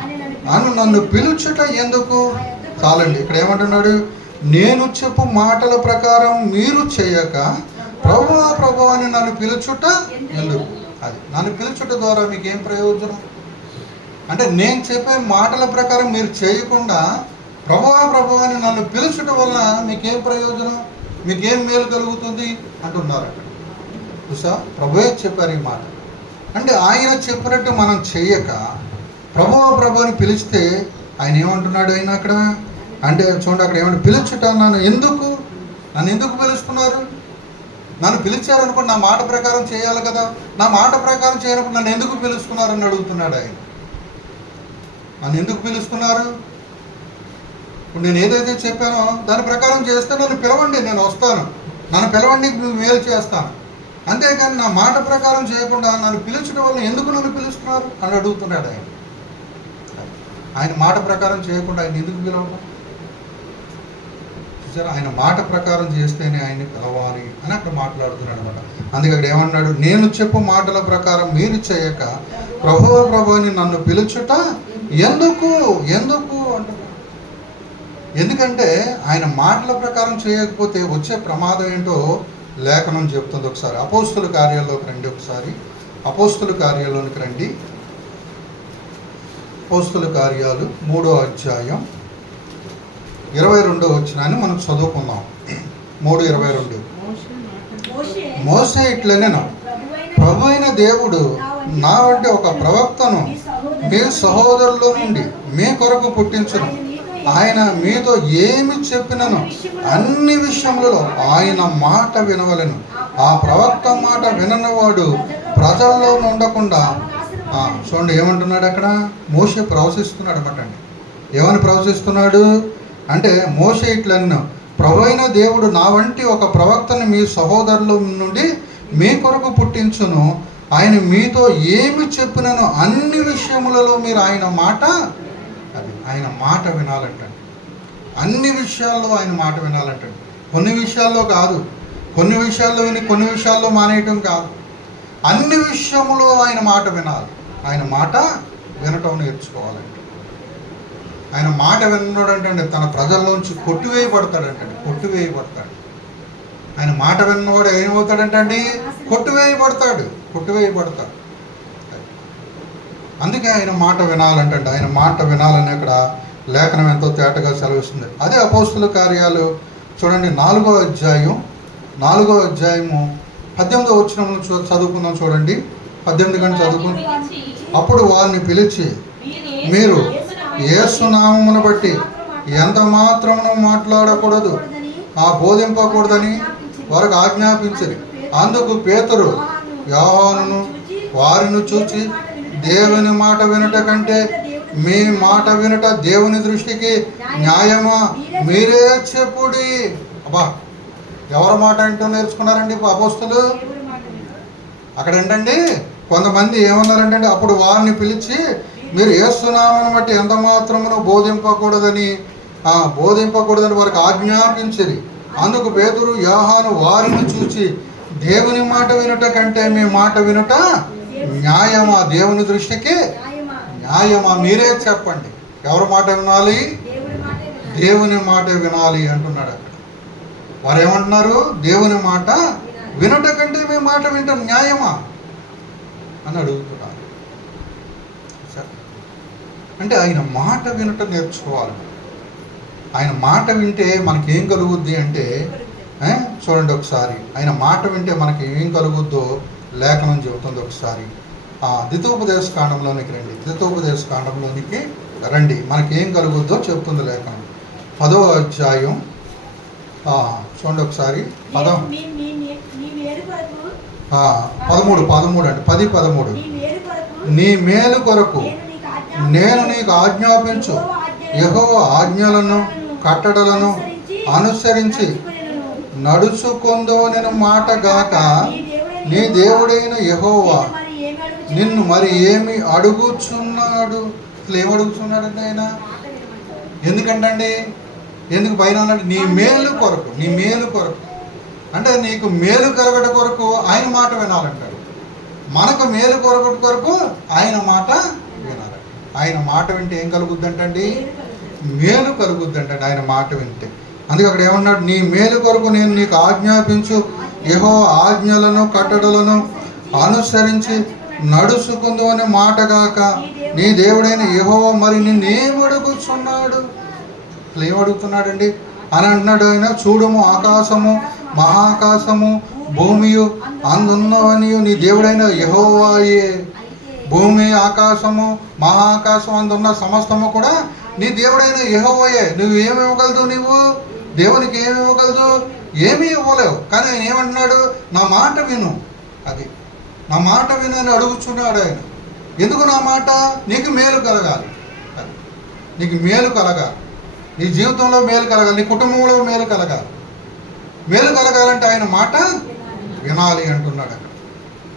నన్ను పిలుచుట ఎందుకు? చాలండి. ఇక్కడ ఏమంటున్నాడు? నేను చెప్పు మాటల ప్రకారం మీరు చేయక ప్రభు అని నన్ను పిలుచుట ఎందుకు? అది నన్ను పిలుచుట ద్వారా మీకు ఏం ప్రయోజనం? అంటే నేను చెప్పే మాటల ప్రకారం మీరు చేయకుండా ప్రభు అని నన్ను పిలుచుట వలన మీకేం ప్రయోజనం, మీకేం మేలు కలుగుతుంది అంటున్నారు అక్కడ. చూసా, ప్రభువే చెప్పారు ఈ మాట. అంటే ఆయన చెప్పినట్టు మనం చెయ్యక ప్రభు అని పిలిస్తే ఆయన ఏమంటున్నాడు? ఆయన అక్కడ అంటే చూడండి, అక్కడ ఏమంటే పిలుచుట, నన్ను ఎందుకు పిలుస్తున్నారు? నన్ను పిలిచారనుకోండి, నా మాట ప్రకారం చేయాలి కదా. నా మాట ప్రకారం చేయనప్పుడు నన్ను ఎందుకు పిలుస్తున్నారని అడుగుతున్నాడు ఆయన. నన్ను ఎందుకు పిలుస్తున్నారు? ఇప్పుడు నేను ఏదైతే చెప్పానో దాని ప్రకారం చేస్తే నన్ను పిలవండి, నేను వస్తాను. నన్ను పిలవండి, మేలు చేస్తాను. అంతేకాని నా మాట ప్రకారం చేయకుండా నన్ను పిలుచడం వల్ల ఎందుకు నన్ను పిలుస్తున్నారు అని అడుగుతున్నాడు ఆయన. ఆయన మాట ప్రకారం చేయకుండా ఆయన ఎందుకు పిలవడం? చూసారా, ఆయన మాట ప్రకారం చేస్తేనే ఆయన్ని పిలవాలి అని అక్కడ మాట్లాడుతున్నాడు అనమాట. అందుకే అక్కడ ఏమన్నాడు? నేను చెప్పు మాటల ప్రకారం మీరు చేయక ప్రభు అని నన్ను పిలుచుట ఎందుకు అంటున్నాడు. ఎందుకంటే ఆయన మాటల ప్రకారం చేయకపోతే వచ్చే ప్రమాదం ఏంటో లేఖనం చెప్తుంది. ఒకసారి అపోస్తుల కార్యాల్లోకి రండి. ఒకసారి అపోస్తుల కార్యాలలోనికి రండి. అపోస్తుల కార్యాలు 3వ అధ్యాయం 22వ వచనాన్ని మనం చదువుకుందాం. 3:22. మోషే ఇట్లనెను, ప్రభువైన దేవుడు నా వంటి ఒక ప్రవక్తను మీ సహోదరుల నుండి మీ కొరకు పుట్టించును. ఆయన మీతో ఏమి చెప్పినను అన్ని విషయములలో ఆయన మాట వినవలెను. ఆ ప్రవక్త మాట విననివాడు ప్రజల్లో ఉండకుండా. చూడండి ఏమంటున్నాడు అక్కడ. మోషే ప్రవశిస్తున్నాడు అన్నమాట అండి. ఏమని ప్రవశిస్తున్నాడు అంటే, మోషే ఇట్లనెను, ప్రభువైన దేవుడు నా వంటి ఒక ప్రవక్తను మీ సహోదరుల నుండి మీ కొరకు పుట్టించును. ఆయన మీతో ఏమి చెప్పినను అన్ని విషయములలో మీరు ఆయన మాట వినాలంటండి. అన్ని విషయాల్లో ఆయన మాట వినాలంటండి. కొన్ని విషయాల్లో కాదు, కొన్ని విషయాల్లో విని కొన్ని విషయాల్లో మానేయటం కాదు. అన్ని విషయములో ఆయన మాట వినాలి. ఆయన మాట వినటం నేర్చుకోవాలండి. ఆయన మాట విన్నాడంటే తన ప్రజల్లోంచి కొట్టివేయబడతాడు. ఆయన మాట విన్నవాడు ఏమవుతాడంటే కొట్టివేయబడతాడు. అందుకే ఆయన మాట వినాలంటే, ఆయన మాట వినాలని అక్కడ లేఖనం ఎంతో తేటగా సెలవిస్తుంది. అదే అపోస్తుల కార్యాలు చూడండి 4వ అధ్యాయము 18వ వచనం చదువుకుందాం. చూడండి 18 గంటలు చదువుకుని, అప్పుడు వారిని పిలిచి, మీరు యేసు నామమును బట్టి ఎంత మాత్రమును మాట్లాడకూడదు, బోధింపకూడదని వారికి ఆజ్ఞాపించిరి. అందుకు పేతురు యోహానును వారిని చూచి, దేవుని మాట వినుట కంటే మీ మాట వినుట దేవుని దృష్టికి న్యాయమా, మీరే చెప్పుడి. అబ్బా, ఎవరి మాట ఏంటో నేర్చుకున్నారండి అపోస్తులు. అక్కడ ఏంటండి కొంతమంది ఏమన్నారంటే, అప్పుడు వారిని పిలిచి, మీరు యేసునామమును బట్టి ఎంత మాత్రమును బోధింపకూడదని వారికి ఆజ్ఞాపించిరి. అందుకు పేతురు యోహాను వారిని చూచి, దేవుని మాట వినుట కంటే మీ మాట వినుట న్యాయమా, దేవుని దృష్టికి న్యాయమా, మీరే చెప్పండి. ఎవరి మాట వినాలి? దేవుని మాట వినాలి అంటున్నాడు అక్కడ. వారు ఏమంటున్నారు? దేవుని మాట వినుట కంటే మీ మాట వినటం న్యాయమా అని అడుగుతున్నారు. అంటే ఆయన మాట వినటం నేర్చుకోవాలి. ఆయన మాట వింటే మనకేం కలుగుద్ది అంటే, చూడండి ఒకసారి ఆయన మాట వింటే మనకి ఏం కలుగుద్దో లేఖనం చెబుతుంది. ఒకసారి ద్వితోపదేశ కాండంలోనికి రండి. మనకేం కలుగుద్దో చెప్తుంది లేఖనం. 10వ అధ్యాయం చూడండి ఒకసారి. 13 అండి. 10:13. నీ మేలు కొరకు నేను నీకు ఆజ్ఞాపించు యెహోవా ఆజ్ఞలను కట్టడలను అనుసరించి నడుచుకొందోనని మాట గాక, నీ దేవుడైన యెహోవా నిన్ను మరి ఏమి అడుగుచున్నాడు? అసలు ఏమడుగుతున్నాడండి ఆయన? ఎందుకంటే ఎందుకు పైన అన్నాడు? నీ మేలు కొరకు అంటే నీకు మేలు కలగట కొరకు ఆయన మాట వినాలంటాడు. మనకు మేలు కొరకు ఆయన మాట వినాలి. ఆయన మాట వింటే ఏం కలుగుద్దంటండి? మేలు కలుగుద్దంటండి ఆయన మాట వింటే. అందుకే అక్కడ ఏమన్నాడు? నీ మేలు కొరకు నేను నీకు ఆజ్ఞాపించు యెహోవా ఆజ్ఞలను కట్టడలను అనుసరించి నడుచుకుందు అనే మాట గాక, నీ దేవుడైన యెహోవా మరి నిన్నేమడుగుతున్నాడు? అసలు ఏమడుగుతున్నాడండి అని అంటున్నాడు ఆయన. చూడుము, ఆకాశము మహాకాశము భూమియు అందున్నవని నీ దేవుడైన యెహోవాయే. భూమి, ఆకాశము, మహాకాశం అందున్న సమస్తము కూడా నీ దేవుడైన యెహోవాయే. నువ్వు ఏమి ఇవ్వగలదు? నువ్వు దేవునికి ఏమి ఇవ్వగలదు? ఏమీ ఇవ్వలేవు. కానీ ఆయన ఏమంటున్నాడు? నా మాట విను. అది నా మాట విను అని అడుగుతున్నాడు ఆయన. ఎందుకు నా మాట? నీకు మేలు కలగాలి. నీకు మేలు కలగాలి, నీ జీవితంలో మేలు కలగాలి, నీ కుటుంబంలో మేలు కలగాలి. మేలు కలగాలంటే ఆయన మాట వినాలి అంటున్నాడు అక్కడ.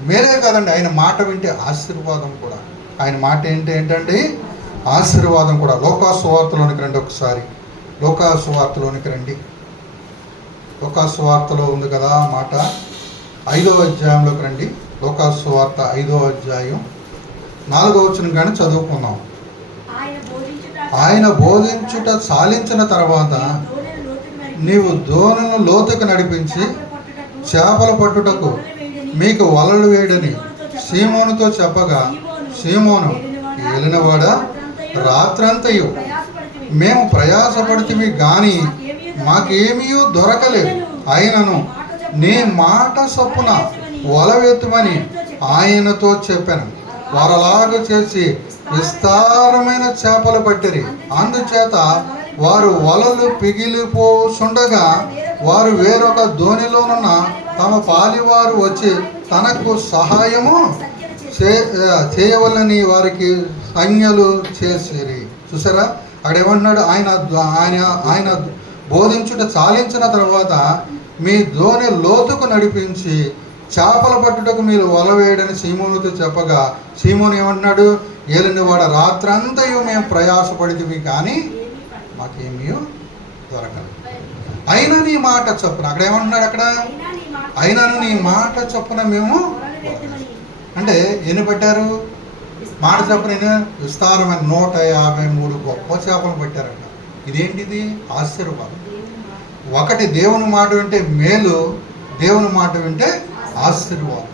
మేలే కాదండి, ఆయన మాట వింటే ఆశీర్వాదం కూడా. ఆయన మాట ఏంటండి? ఆశీర్వాదం కూడా. లోకాసు వార్తలోనికి రండి ఒకసారి. లోకాసు వార్తలో ఉంది కదా మాట. 5వ అధ్యాయంలోకి రండి. లోకాసు వార్త 5వ అధ్యాయం 4వ వచనం కానీ చదువుకుందాం. ఆయన బోధించుట సాలించిన తర్వాత నీవు దోణను లోతుకు నడిపించి చేపలు పట్టుటకు మీకు వలలు వేయడని సీమోనుతో చెప్పగా సీమోను ఏలినవాడా రాత్రంతయు మేము ప్రయాసపడితిమి గాని మాకేమీ దొరకలేదు. అయినను నీ మాట చొప్పున వలవెత్తుమని ఆయనతో చెప్పాను. వారలాగ చేసి విస్తారమైన చేపలు పట్టిరి. అందుచేత వారు వలలు పిగిలిపోచుండగా వారు వేరొక దోణిలోనున్న తమ పాలివారు వచ్చి తనకు సహాయము చేయవలని వారికి సంజ్ఞలు చేసిరి. చూసారా, అక్కడ ఏమంటున్నాడు? ఆయన బోధించుట చాలించిన తర్వాత మీ దోణి లోతుకు నడిపించి చేపల పట్టుటకు మీరు వల వేయడని సీమోనుతో చెప్పగా సీమోను ఏమంటున్నాడు? ఏలినవాడ రాత్రంతయు మేము ప్రయాసపడితిమి కానీ మాకేమీ దొరకదు. అయినా నీ మాట చొప్పున, అక్కడ ఏమంటున్నాడు? అక్కడ అయినాను నీ మాట చొప్పున మేము అంటే ఎన్ని పెట్టారు? మాట చొప్పున విస్తారమైన 153 గొప్ప చేపలు పెట్టారంట. ఇదేంటిది? ఆశీర్వాదం. ఒకటి దేవుని మాట వింటే మేలు, దేవుని మాట వింటే ఆశీర్వాదం.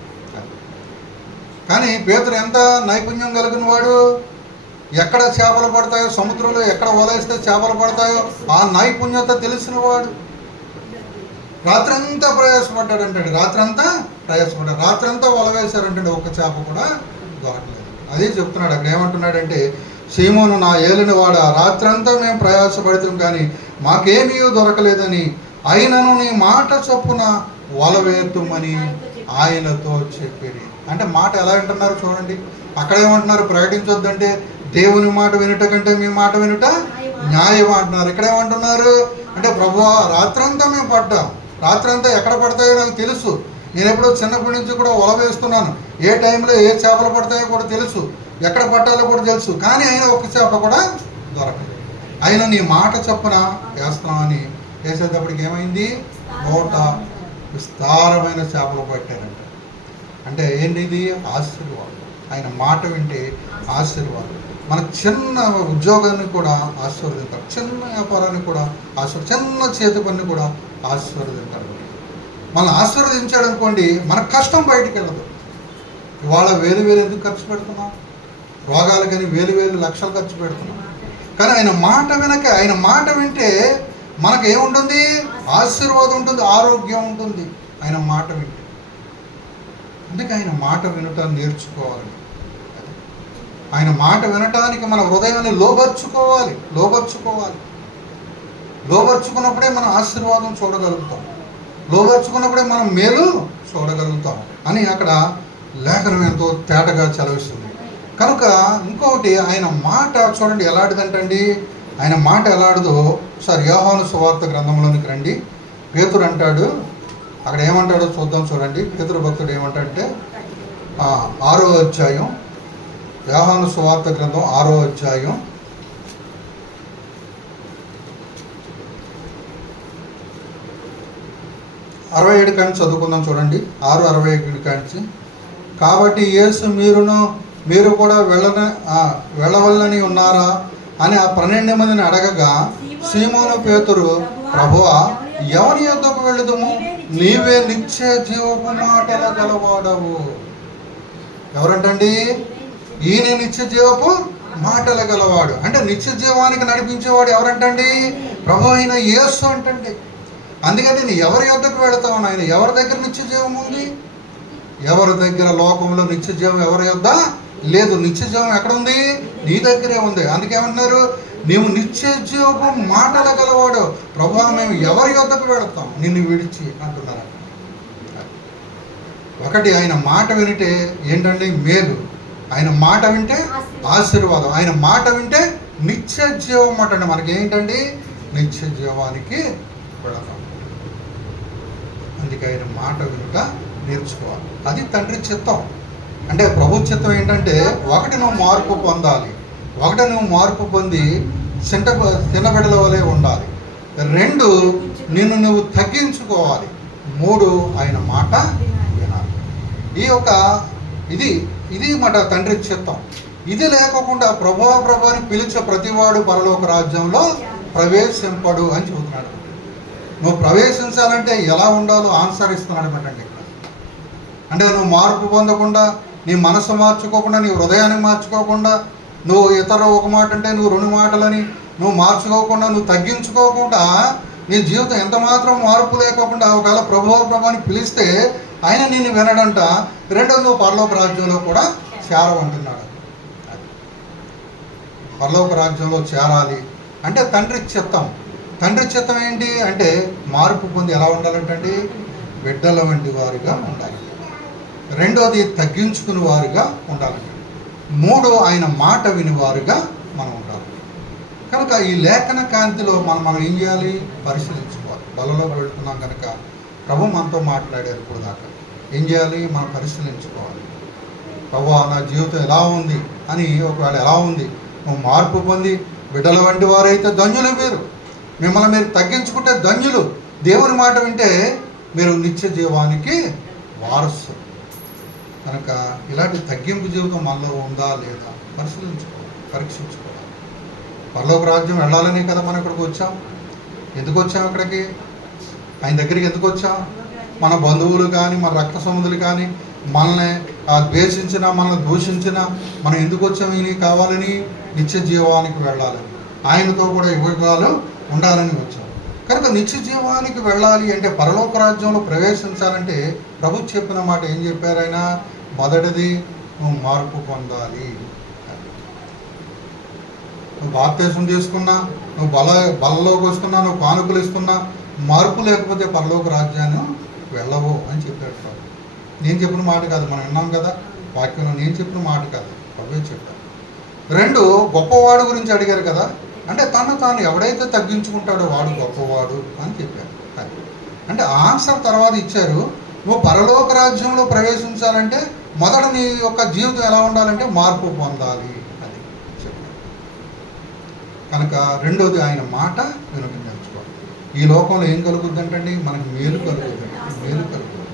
కానీ పేతురు ఎంత నైపుణ్యం కలిగిన వాడు! ఎక్కడ చేపలు పడతాయో, సముద్రంలో ఎక్కడ వలేస్తే చేపలు పడతాయో ఆ నైపుణ్యత తెలిసిన వాడు. రాత్రంతా ప్రయాసపడ్డాడంటాడు. రాత్రంతా వల వేశారంటాడు. ఒక్క చేప కూడా దొరకలేదు. అదే చెప్తున్నాడు. అక్కడ ఏమంటున్నాడంటే సీమోను నా ఏలినవాడ రాత్రంతా మేము ప్రయాసపడతాం కానీ మాకేమీ దొరకలేదని, అయినను నీ మాట చొప్పున వల వేయమని ఆయనతో చెప్పేది. అంటే మాట ఎలా వింటున్నారు చూడండి. అక్కడ ఏమంటున్నారు? ప్రకటించొద్దంటే దేవుని మాట వినుట కంటే మీ మాట వినుట న్యాయం అంటున్నారు. ఇక్కడ ఏమంటున్నారు అంటే ప్రభువా రాత్రంతా మేము పడ్డాం. రాత్రంతా ఎక్కడ పడతాయో నాకు తెలుసు. నేను ఎప్పుడో చిన్నప్పటి నుంచి కూడా వల వేస్తున్నాను. ఏ టైంలో ఏ చేపలు పడతాయో కూడా తెలుసు, ఎక్కడ పట్టాలో కూడా తెలుసు. కానీ అయినా ఒక్క చేప కూడా దొరకదు. అయినా నీ మాట చొప్పున వేస్తున్నామని వేసేటప్పటికి ఏమైంది? 100 విస్తారమైన చేపలు పట్టారంట. అంటే ఏంటిది? ఆశీర్వాదం. ఆయన మాట వింటే ఆశీర్వాదం. మన చిన్న ఉద్యోగాన్ని కూడా ఆశీర్వదింటారు, చిన్న వ్యాపారాన్ని కూడా చిన్న చేతి పని కూడా ఆశీర్వదింటారు. మనం ఆశీర్వదించాడు అనుకోండి, మన కష్టం బయటికి వెళ్ళదు. ఇవాళ వేలు ఎందుకు ఖర్చు పెడుతున్నాం? రోగాలకని వేలు లక్షలు ఖర్చు పెడుతున్నాం. కానీ ఆయన మాట వినక, ఆయన మాట వింటే మనకు ఏముంటుంది? ఆశీర్వాదం ఉంటుంది, ఆరోగ్యం ఉంటుంది ఆయన మాట వింటే. అందుకే ఆయన మాట వినటాన్ని నేర్చుకోవాలి. ఆయన మాట వినటానికి మన హృదయాన్ని లోబర్చుకున్నప్పుడే మనం ఆశీర్వాదం చూడగలుగుతాం. లోబర్చుకున్నప్పుడే మనం మేలు చూడగలుగుతాం అని అక్కడ లేఖనం ఎంతో తేటగా చదివిస్తుంది. కనుక ఇంకొకటి, ఆయన మాట చూడండి ఎలాంటిదంటండి. ఆయన మాట ఎలాంటిదో ఒకసారి యోహాను సువార్త గ్రంథంలోనికి రండి. పేతురు అంటాడు, అక్కడ ఏమంటాడో చూద్దాం. చూడండి పేతురు భక్తుడు ఏమంటాడంటే 6వ అధ్యాయం, యోహాను సువార్త గ్రంథం 6వ అధ్యాయం 67 కానీ చదువుకుందాం. చూడండి 6:67 కాంచి. కాబట్టి యేసు మీరు కూడా వెళ్ళవల్లని ఉన్నారా అని ఆ 12 మందిని అడగగా సీమోను పేతురు, ప్రభువా ఎవరి యొద్దకు వెళ్ళుదుము? నీవే నిత్య జీవపు మాటల గలవాడవు. ఎవరంటండి? ఈయన నిత్య జీవపు మాటల గలవాడు. అంటే నిత్య జీవానికి నడిపించేవాడు ఎవరంటండి? ప్రభు అయిన యేసు అంటండి. అందుకని నేను ఎవరి యొద్దకు వెళతావు? ఆయన ఎవరి దగ్గర నిత్య జీవం ఉంది? ఎవరి దగ్గర లోకంలో నిత్య జీవం ఎవరి యొద్ద లేదు. నిత్య జీవం ఎక్కడ ఉంది? నీ దగ్గరే ఉంది. అందుకేమంటున్నారు? నీవు నిత్య జీవపు మాటల గలవాడు. ప్రభువా మేము ఎవరి యొద్దకు వెళతాం నిన్ను విడిచి అంటున్నారు. ఒకటి, ఆయన మాట వింటే ఏంటండి? మేలు. ఆయన మాట వింటే ఆశీర్వాదం. ఆయన మాట వింటే నిత్య జీవం అంటండి. మనకి ఏంటండి? నిత్య జీవానికి వెళతాం. అందుకే ఆయన మాట వినుట నేర్చుకోవాలి. అది తండ్రి చిత్తం. అంటే ప్రభు చిత్తం ఏంటంటే, ఒకటి నువ్వు మార్పు పొందాలి, నువ్వు మార్పు పొంది చిన్నబిడ్డల వలె ఉండాలి. 2 నిన్ను నువ్వు తగ్గించుకోవాలి. 3 ఆయన మాట వినాలి. ఇది మాట తండ్రి చిత్తం. ఇది లేకుండా ప్రభు అని పిలిచే ప్రతివాడు పరలోక రాజ్యంలో ప్రవేశింపడు అని చెబుతున్నాడు. నువ్వు ప్రవేశించాలంటే ఎలా ఉండాలో ఆన్సర్ ఇస్తున్నాడు అన్నమాట. అంటే నువ్వు మార్పు పొందకుండా నీ మనసు మార్చుకోకుండా, నీ హృదయాన్ని మార్చుకోకుండా, నువ్వు ఇతరు ఒక మాట అంటే నువ్వు 2 మాటలని నువ్వు మార్చుకోకుండా, నువ్వు తగ్గించుకోకుండా, నీ జీవితం ఎంత మాత్రం మార్పు లేకోకుండా ఒకవేళ ప్రభుని పిలిస్తే ఆయన నిన్ను వినడంట. రెండోది, నువ్వు పరలోక రాజ్యంలో కూడా చేరవంటున్నాడు. పరలోక రాజ్యంలో చేరాలి అంటే తండ్రి చిత్తం. తండ్రి చిత్తం ఏంటి అంటే మార్పు పొంది ఎలా ఉండాలంటండి, బిడ్డల వంటి వారిగా ఉండాలి. రెండోది, తగ్గించుకుని వారుగా ఉండాలంట. 3, ఆయన మాట వినివారుగా మనం ఉండాలి. కనుక ఈ లేఖన కాంతిలో మనం ఏం చేయాలి, పరిశీలించుకోవాలి. బలలో వెళ్తున్నాం కనుక ప్రభు మనతో మాట్లాడారు ఇప్పుడు దాకా. ఏం చేయాలి, మనం పరిశీలించుకోవాలి. ప్రభువా, నా జీవితం ఎలా ఉంది అని, ఒకవేళ ఎలా ఉంది, నువ్వు మార్పు పొంది బిడ్డల వంటి వారైతే ధన్యులు మీరు. మిమ్మల్ని మీరు తగ్గించుకుంటే ధన్యులు. దేవుని మాట వింటే మీరు నిత్య జీవానికి వారసు. కనుక ఇలాంటి తగ్గింపు జీవితం మనలో ఉందా లేదా పరిశీలించుకోవాలి, పరీక్షించుకోవాలి. పరలోక రాజ్యం వెళ్ళాలనే కదా మనం ఇక్కడికి వచ్చాం. ఎందుకు వచ్చాం ఇక్కడికి, ఆయన దగ్గరికి ఎందుకు వచ్చాం? మన బంధువులు కానీ, మన రక్త సంబంధులు కానీ మనల్ని ద్వేషించినా, మనల్ని దూషించినా మనం ఎందుకు వచ్చాం? ఈయన కావాలని, నిత్య జీవానికి వెళ్ళాలని, ఆయనతో కూడా యుగాలు ఉండాలని వచ్చాం. కనుక నిత్య జీవానికి వెళ్ళాలి అంటే, పరలోక రాజ్యంలో ప్రవేశించాలంటే ప్రభు చెప్పిన మాట ఏం చెప్పారు ఆయన? మొదటిది, నువ్వు మార్పు పొందాలి. నువ్వు బాప్తిసం తీసుకున్నా, నువ్వు బలలోకి వస్తున్నా, నువ్వు కానుకలు ఇస్తున్నా, మార్పు లేకపోతే పరలోక రాజ్యాన్ని వెళ్ళవు అని చెప్పాడు ప్రభు. నేను చెప్పిన మాట కాదు, మనం విన్నాం కదా వాక్యంలో, నేను చెప్పిన మాట కాదు, ప్రభువే చెప్పారు. 2, గొప్పవాడు గురించి అడిగారు కదా, అంటే తాను ఎవడైతే తగ్గించుకుంటాడో వాడు గొప్పవాడు అని చెప్పారు. అంటే ఆన్సర్ తర్వాత ఇచ్చారు. నువ్వు పరలోక రాజ్యంలో ప్రవేశించాలంటే మొదట నీ యొక్క జీవితం ఎలా ఉండాలంటే మార్పు పొందాలి అని చెప్పారు. కనుక రెండోది, ఆయన మాట వినిపించుకోవాలి. ఈ లోకంలో ఏం కలుగుద్దంటండి, మనకు మేలు కలుగుతుంది. మేలు కలుగుతుంది.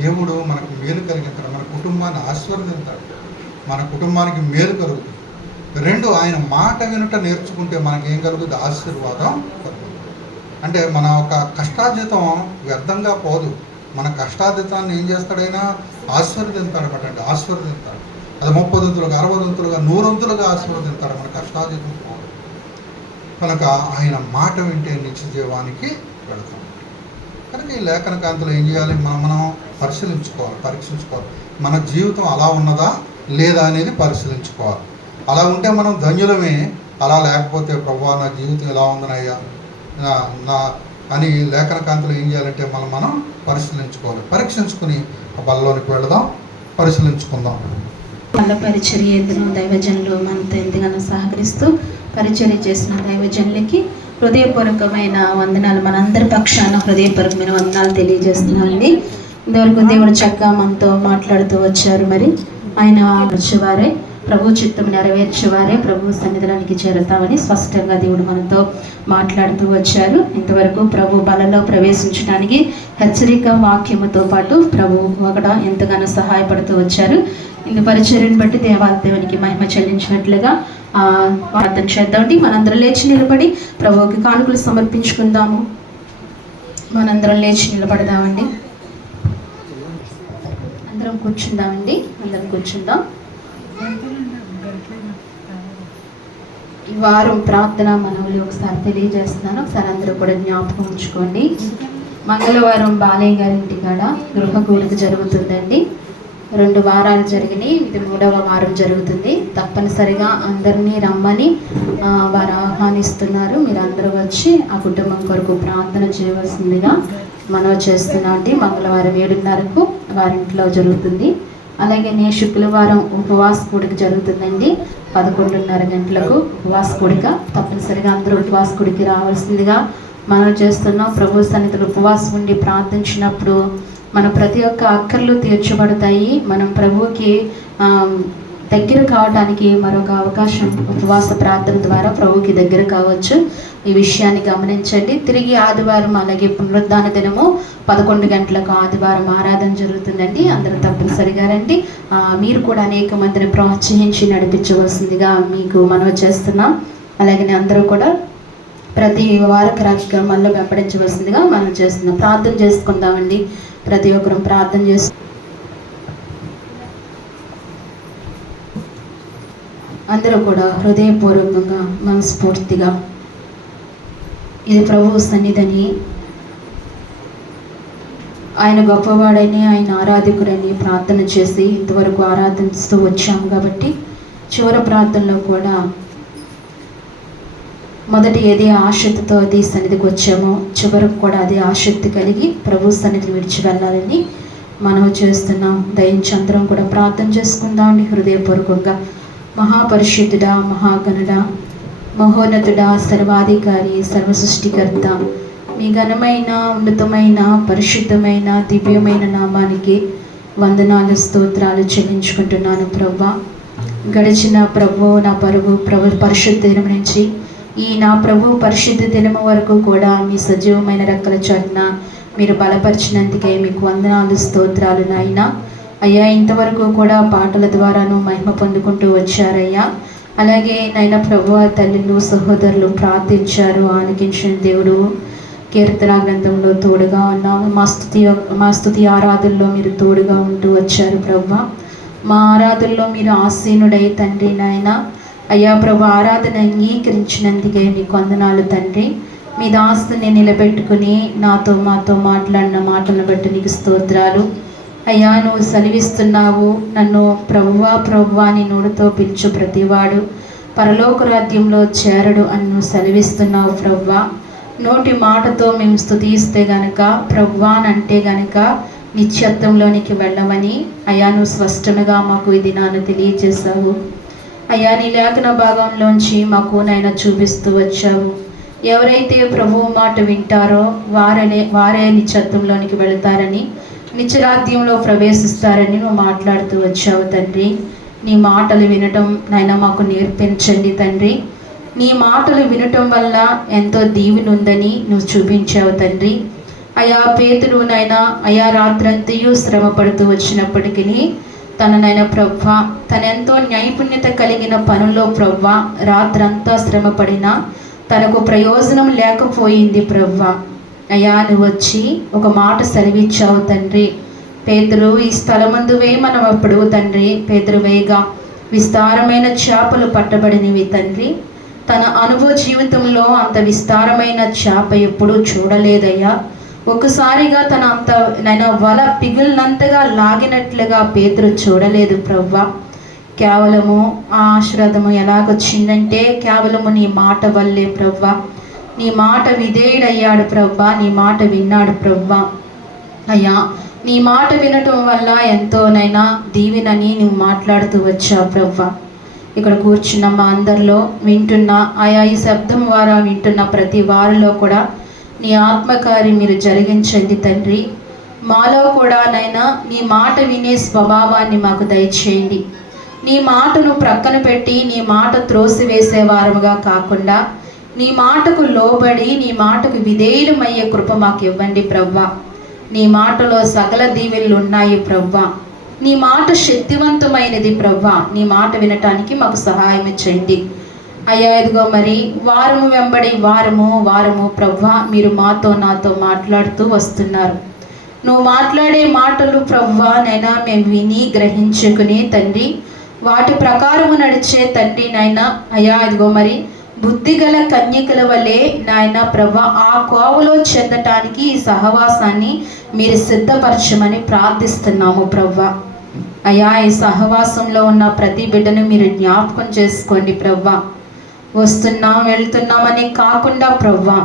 దేవుడు మనకు మేలు కలిగిస్తాడు, మన కుటుంబాన్ని ఆశీర్వదిస్తాడు, మన కుటుంబానికి మేలు కలుగుతుంది. 2, ఆయన మాట వినుట నేర్చుకుంటే మనకేం కలుగుతుంది, ఆశీర్వాదం కలుగుతుంది. అంటే మన ఒక కష్టార్జితం వ్యర్థంగా పోదు. మన కష్టార్జితాన్ని ఏం చేస్తాడైనా ఆశీర్వదిస్తాడు కట్టండి, ఆశీర్వదిస్తాడు. అది 30 వంతులుగా, 60 వంతులుగా, 100 వంతులుగా ఆశీర్వదిస్తాడు. మన కష్టార్జితం పోదు. కనుక ఆయన మాట వింటే నిత్య జీవానికి వెళతాం. కనుక ఈ లేఖన కాంతిలో ఏం చేయాలి, మనం పరిశీలించుకోవాలి, పరీక్షించుకోవాలి. మన జీవితం అలా ఉన్నదా లేదా అనేది పరిశీలించుకోవాలి. అలా ఉంటే మనం ధన్యులమే. అలా లేకపోతే ప్రభువా, నా జీవితం ఎలా ఉందనయ్యా నా అని లేఖన కాంతిలో ఏం చేయాలంటే మనం పరిశీలించుకోవాలి. పరీక్షించుకుని ఆ బలలోనికి వెళదాం, పరిశీలించుకుందాం. వాళ్ళ పరిచర్య ఎందుకు దైవజనులు మనతో ఎంతగానో సహకరిస్తూ పరిచర్య చేసిన దైవజనులకి హృదయపూర్వకమైన వందనాలు. మనందరి పక్షాన హృదయపూర్వకమైన వందనాలు తెలియజేస్తున్నానండి. ఇంతవరకు దేవుడు చక్కగా మనతో మాట్లాడుతూ వచ్చారు. మరి ఆయన వచ్చేవారే, ప్రభు చిత్తం నెరవేర్చేవారే ప్రభు సన్నిధానానికి చేరుతామని స్పష్టంగా దేవుడు మనతో మాట్లాడుతూ వచ్చారు. ఇంతవరకు ప్రభు బలలో ప్రవేశించడానికి హెచ్చరిక వాక్యముతో పాటు ప్రభు ఒకట ఎంతగానో సహాయపడుతూ వచ్చారు. ఇందు పరిచర్యను బట్టి దేవునికి మహిమ చెల్లించినట్లుగా ప్రార్థన చేద్దామండి. మనందరం లేచి నిలబడి ప్రభువుకి కానుకలు సమర్పించుకుందాము. మనందరం లేచి నిలబడదామండి. అందరం కూర్చుందామండి. అందరం కూర్చుందాం. ఈ వారం ప్రార్థన మనవులు ఒకసారి తెలియజేస్తున్నాను. ఒకసారి అందరూ కూడా జ్ఞాపకం ఉంచుకోండి. మంగళవారం బాలయ్య గారి ఇంటికాడ గృహ కూడిక జరుగుతుందండి. 2 వారాలు జరిగినాయి, ఇది 3వ వారం జరుగుతుంది. తప్పనిసరిగా అందరినీ రమ్మని వారు ఆహ్వానిస్తున్నారు. మీరు అందరూ వచ్చి ఆ కుటుంబం కొరకు ప్రార్థన చేయవలసిందిగా మనవి చేస్తున్నాండి. మంగళవారం 7:30కు వారింట్లో జరుగుతుంది. అలాగే శుక్రవారం ఉపవాస కూడిక జరుగుతుందండి. 11:30 గంటలకు ఉపవాస కూడిక. తప్పనిసరిగా అందరూ ఉపవాస కూడికి రావాల్సిందిగా మనం చేస్తున్నాం. ప్రభు సన్నిధిలో ఉపవాసం ఉండి ప్రార్థించినప్పుడు మన ప్రతి ఒక్క అక్కర్లు తీర్చబడతాయి. మనం ప్రభువుకి దగ్గర కావడానికి మరొక అవకాశం ఉపవాస ప్రార్థన ద్వారా ప్రభువుకి దగ్గర కావచ్చు. ఈ విషయాన్ని గమనించండి. తిరిగి ఆదివారం అలాగే పునరుద్ధాన దినము 11 గంటలకు ఆదివారం ఆరాధన జరుగుతుందండి. అందరూ తప్పనిసరిగా రండి. మీరు కూడా అనేక మందిని ప్రోత్సహించి నడిపించవలసిందిగా మీకు మనవి చేస్తున్నాం. అలాగే అందరూ కూడా ప్రతి వార కార్యక్రమాల్లో వెంబడించవలసిందిగా మనం చేస్తున్నాం. ప్రార్థన చేసుకుందామండి. ప్రతి ఒక్కరూ ప్రార్థన చేస్తూ అందరూ కూడా హృదయపూర్వకంగా మనస్ఫూర్తిగా ఇది ప్రభువు సన్నిధిని, ఆయన గొప్పవాడని, ఆయన ఆరాధకుడని ప్రార్థన చేసి ఇంతవరకు ఆరాధిస్తూ వచ్చాము. కాబట్టి చివరి ప్రార్థనలో కూడా మొదటి ఏది ఆసక్తితో అది సన్నిధికి వచ్చామో చివరకు కూడా అదే ఆసక్తి కలిగి ప్రభు సన్నిధిని విడిచి వెళ్ళాలని మనం చేస్తున్నాం. దయించంతరం కూడా ప్రార్థన చేసుకుందామండి హృదయపూర్వకంగా. మహాపరిశుద్ధుడా, మహాగణుడా, మహోన్నతుడా, సర్వాధికారి, సర్వసృష్టికర్త, మీ ఘనమైన, ఉన్నతమైన, పరిశుద్ధమైన, దివ్యమైన నామానికి వందనాలు, స్తోత్రాలు చెల్లించుకుంటున్నాను ప్రభువా. గడిచిన ప్రభు నా పరిశుద్ధ దినం నుంచి ఈ నా ప్రభు పరిశుద్ధ దినం వరకు కూడా మీ సజీవమైన రెక్కల చాటున మీరు బలపరిచినందుకే మీకు వందనాలు, స్తోత్రాలు నాయనా. అయ్యా, ఇంతవరకు కూడా పాటల ద్వారాను మహిమ పొందుకుంటూ వచ్చారయ్యా. అలాగే నాయనా ప్రభువ, తల్లులు, సహోదరులు ప్రార్థించారు, ఆలకించిన దేవుడు. కీర్తన గ్రంథంలో తోడుగా ఉన్నాము. మా స్తుతి ఆరాధనలో మీరు తోడుగా ఉంటూ వచ్చారు ప్రభువ. మా ఆరాధనలో మీరు ఆసీనుడై తండ్రి నాయన. అయ్యా ప్రభు, ఆరాధన అంగీకరించినందుకే మీకు వందనాలు తండ్రి. మీ దాస్తుని నిలబెట్టుకుని మాతో మాట్లాడిన మాటలను బట్టి నీకు స్తోత్రాలు. అయ్యా, నువ్వు సెలవిస్తున్నావు, నన్ను ప్రభువా ప్రభువా అని నోటితో పిలుచు ప్రతివాడు పరలోక రాజ్యంలో చేరడు అని నువ్వు సెలవిస్తున్నావు ప్రభువా. నోటి మాటతో మేము స్తుతిస్తే గనక, ప్రభువా అని అంటే గనక నిత్యత్వంలోనికి వెళ్ళమని అయ్యా నువ్వు స్పష్టంగా మాకు ఈ దినాన్ని తెలియజేశావు. అయ్యా, నీ లేఖన భాగంలోంచి మాకు నాయన చూపిస్తూ వచ్చావు. ఎవరైతే ప్రభువు మాట వింటారో వారే నిత్యత్వంలోనికి వెళతారని, నిత్యరాజ్యంలో ప్రవేశిస్తారని నువ్వు మాట్లాడుతూ వచ్చావు తండ్రి. నీ మాటలు వినటం నాయన మాకు నేర్పించండి తండ్రి. నీ మాటలు వినటం వల్ల ఎంతో దీవెన ఉందని నువ్వు చూపించావు తండ్రి. అయా పేతురు నాయన, అయా రాత్రంతయు శ్రమ పడుతూ వచ్చినప్పటికీ తననైనా ప్రభా, తనెంతో నైపుణ్యత కలిగిన పనుల్లో ప్రభా రాత్రంతా శ్రమ పడినా తనకు ప్రయోజనం లేకపోయింది ప్రభా. అయ్యా, నువ్వు వచ్చి ఒక మాట సెలవిచ్చావు తండ్రి. పేతురు, ఈ స్థలమందు వేయమన్నప్పుడు తండ్రి పేతురు వేయగా విస్తారమైన చేపలు పట్టబడినవి తండ్రి. తన అనుభవ జీవితంలో అంత విస్తారమైన చేప ఎప్పుడూ చూడలేదయ్యా. ఒకసారిగా తన అంత నైనా వల పిగిలినంతగా లాగినట్లుగా పేతురు చూడలేదు ప్రవ్వా. కేవలము ఆ ఆశీర్వాదము ఎలాగొచ్చిందంటే కేవలము నీ మాట వల్లే ప్రవ్వా. నీ మాట విధేయుడయ్యాడు ప్రవ్వా, నీ మాట విన్నాడు ప్రవ్వా. అయ్యా, నీ మాట వినటం వల్ల ఎంతోనైనా దీవెనని నువ్వు మాట్లాడుతూ వచ్చావు ప్రవ్వా. ఇక్కడ కూర్చున్న మా అందరిలో వింటున్న ఆయా ఈ శబ్దం ద్వారా వింటున్న ప్రతి వారిలో కూడా నీ ఆత్మకార్యం మీరు జరిగించండి తండ్రి. మాలో కూడా నైనా నీ మాట వినే స్వభావాన్ని మాకు దయచేయండి. నీ మాటను ప్రక్కన పెట్టి నీ మాట త్రోసివేసే వారముగా కాకుండా నీ మాటకు లోబడి నీ మాటకు విధేయులమయ్యే కృప మాకు ఇవ్వండి ప్రవ్వా. నీ మాటలో సకల దీవెనలు ఉన్నాయి ప్రవ్వా. నీ మాట శక్తివంతమైనది ప్రవ్వా. నీ మాట వినటానికి మాకు సహాయం చేయండి అయ్యా. ఇదిగో మరి వారము వెంబడి వారము ప్రవ్వా మీరు నాతో మాట్లాడుతూ వస్తున్నారు. నువ్వు మాట్లాడే మాటలు ప్రవ్వా నైనా మేము విని గ్రహించుకుని తండ్రి వాటి ప్రకారము నడిచే తండ్రి నాయన. అయ్యా, ఇదిగో మరి బుద్ధిగల కన్యకల వలె నాయన ప్రభా ఆ కోవలో చెందటానికి ఈ సహవాసాన్ని మీరు సిద్ధపరచమని ప్రార్థిస్తున్నాము ప్రవ్వా. అయ్యా, ఈ సహవాసంలో ఉన్న ప్రతి బిడ్డను మీరు జ్ఞాపకం చేసుకోండి ప్రవ్వా. వస్తున్నాం వెళ్తున్నామని కాకుండా ప్రవ్వా.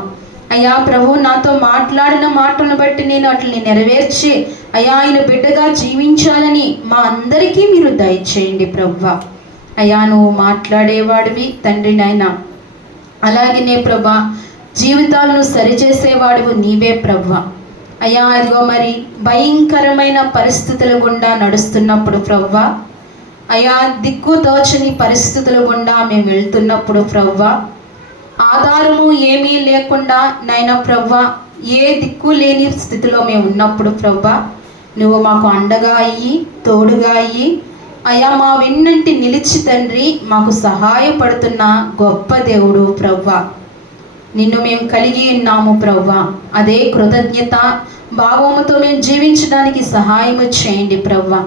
అయ్యా ప్రభు, నాతో మాట్లాడిన మాటలను బట్టి నేను వాటిని నెరవేర్చి అయ్యా ఆయన బిడ్డగా జీవించాలని మా అందరికీ మీరు దయచేయండి ప్రవ్వా. అయ్యా, నువ్వు మాట్లాడేవాడివి తండ్రి నాయన. అలాగనే ప్రభా జీవితాలను సరిచేసేవాడివి నీవే ప్రవ్వా. అయ్యా, ఇదిగో మరి భయంకరమైన పరిస్థితుల గుండా నడుస్తున్నప్పుడు ప్రవ్వా, అయ్యా దిక్కు తోచని పరిస్థితుల గుండా మేము వెళ్తున్నప్పుడు ప్రవ్వా, ఆధారము ఏమీ లేకుండా నైనా ప్రవ్వా ఏ దిక్కు లేని స్థితిలో మేము ఉన్నప్పుడు ప్రవ్వా నువ్వు మాకు అండగా అయ్యి తోడుగా అయ్యి అయ్యా మా వెన్నంటి నిలిచి తండ్రి మాకు సహాయపడుతున్న గొప్ప దేవుడు ప్రవ్వా. నిన్ను మేము కలిగి ఉన్నాము ప్రవ్వా. అదే కృతజ్ఞత భావముతో మేము జీవించడానికి సహాయము చేయండి ప్రవ్వా.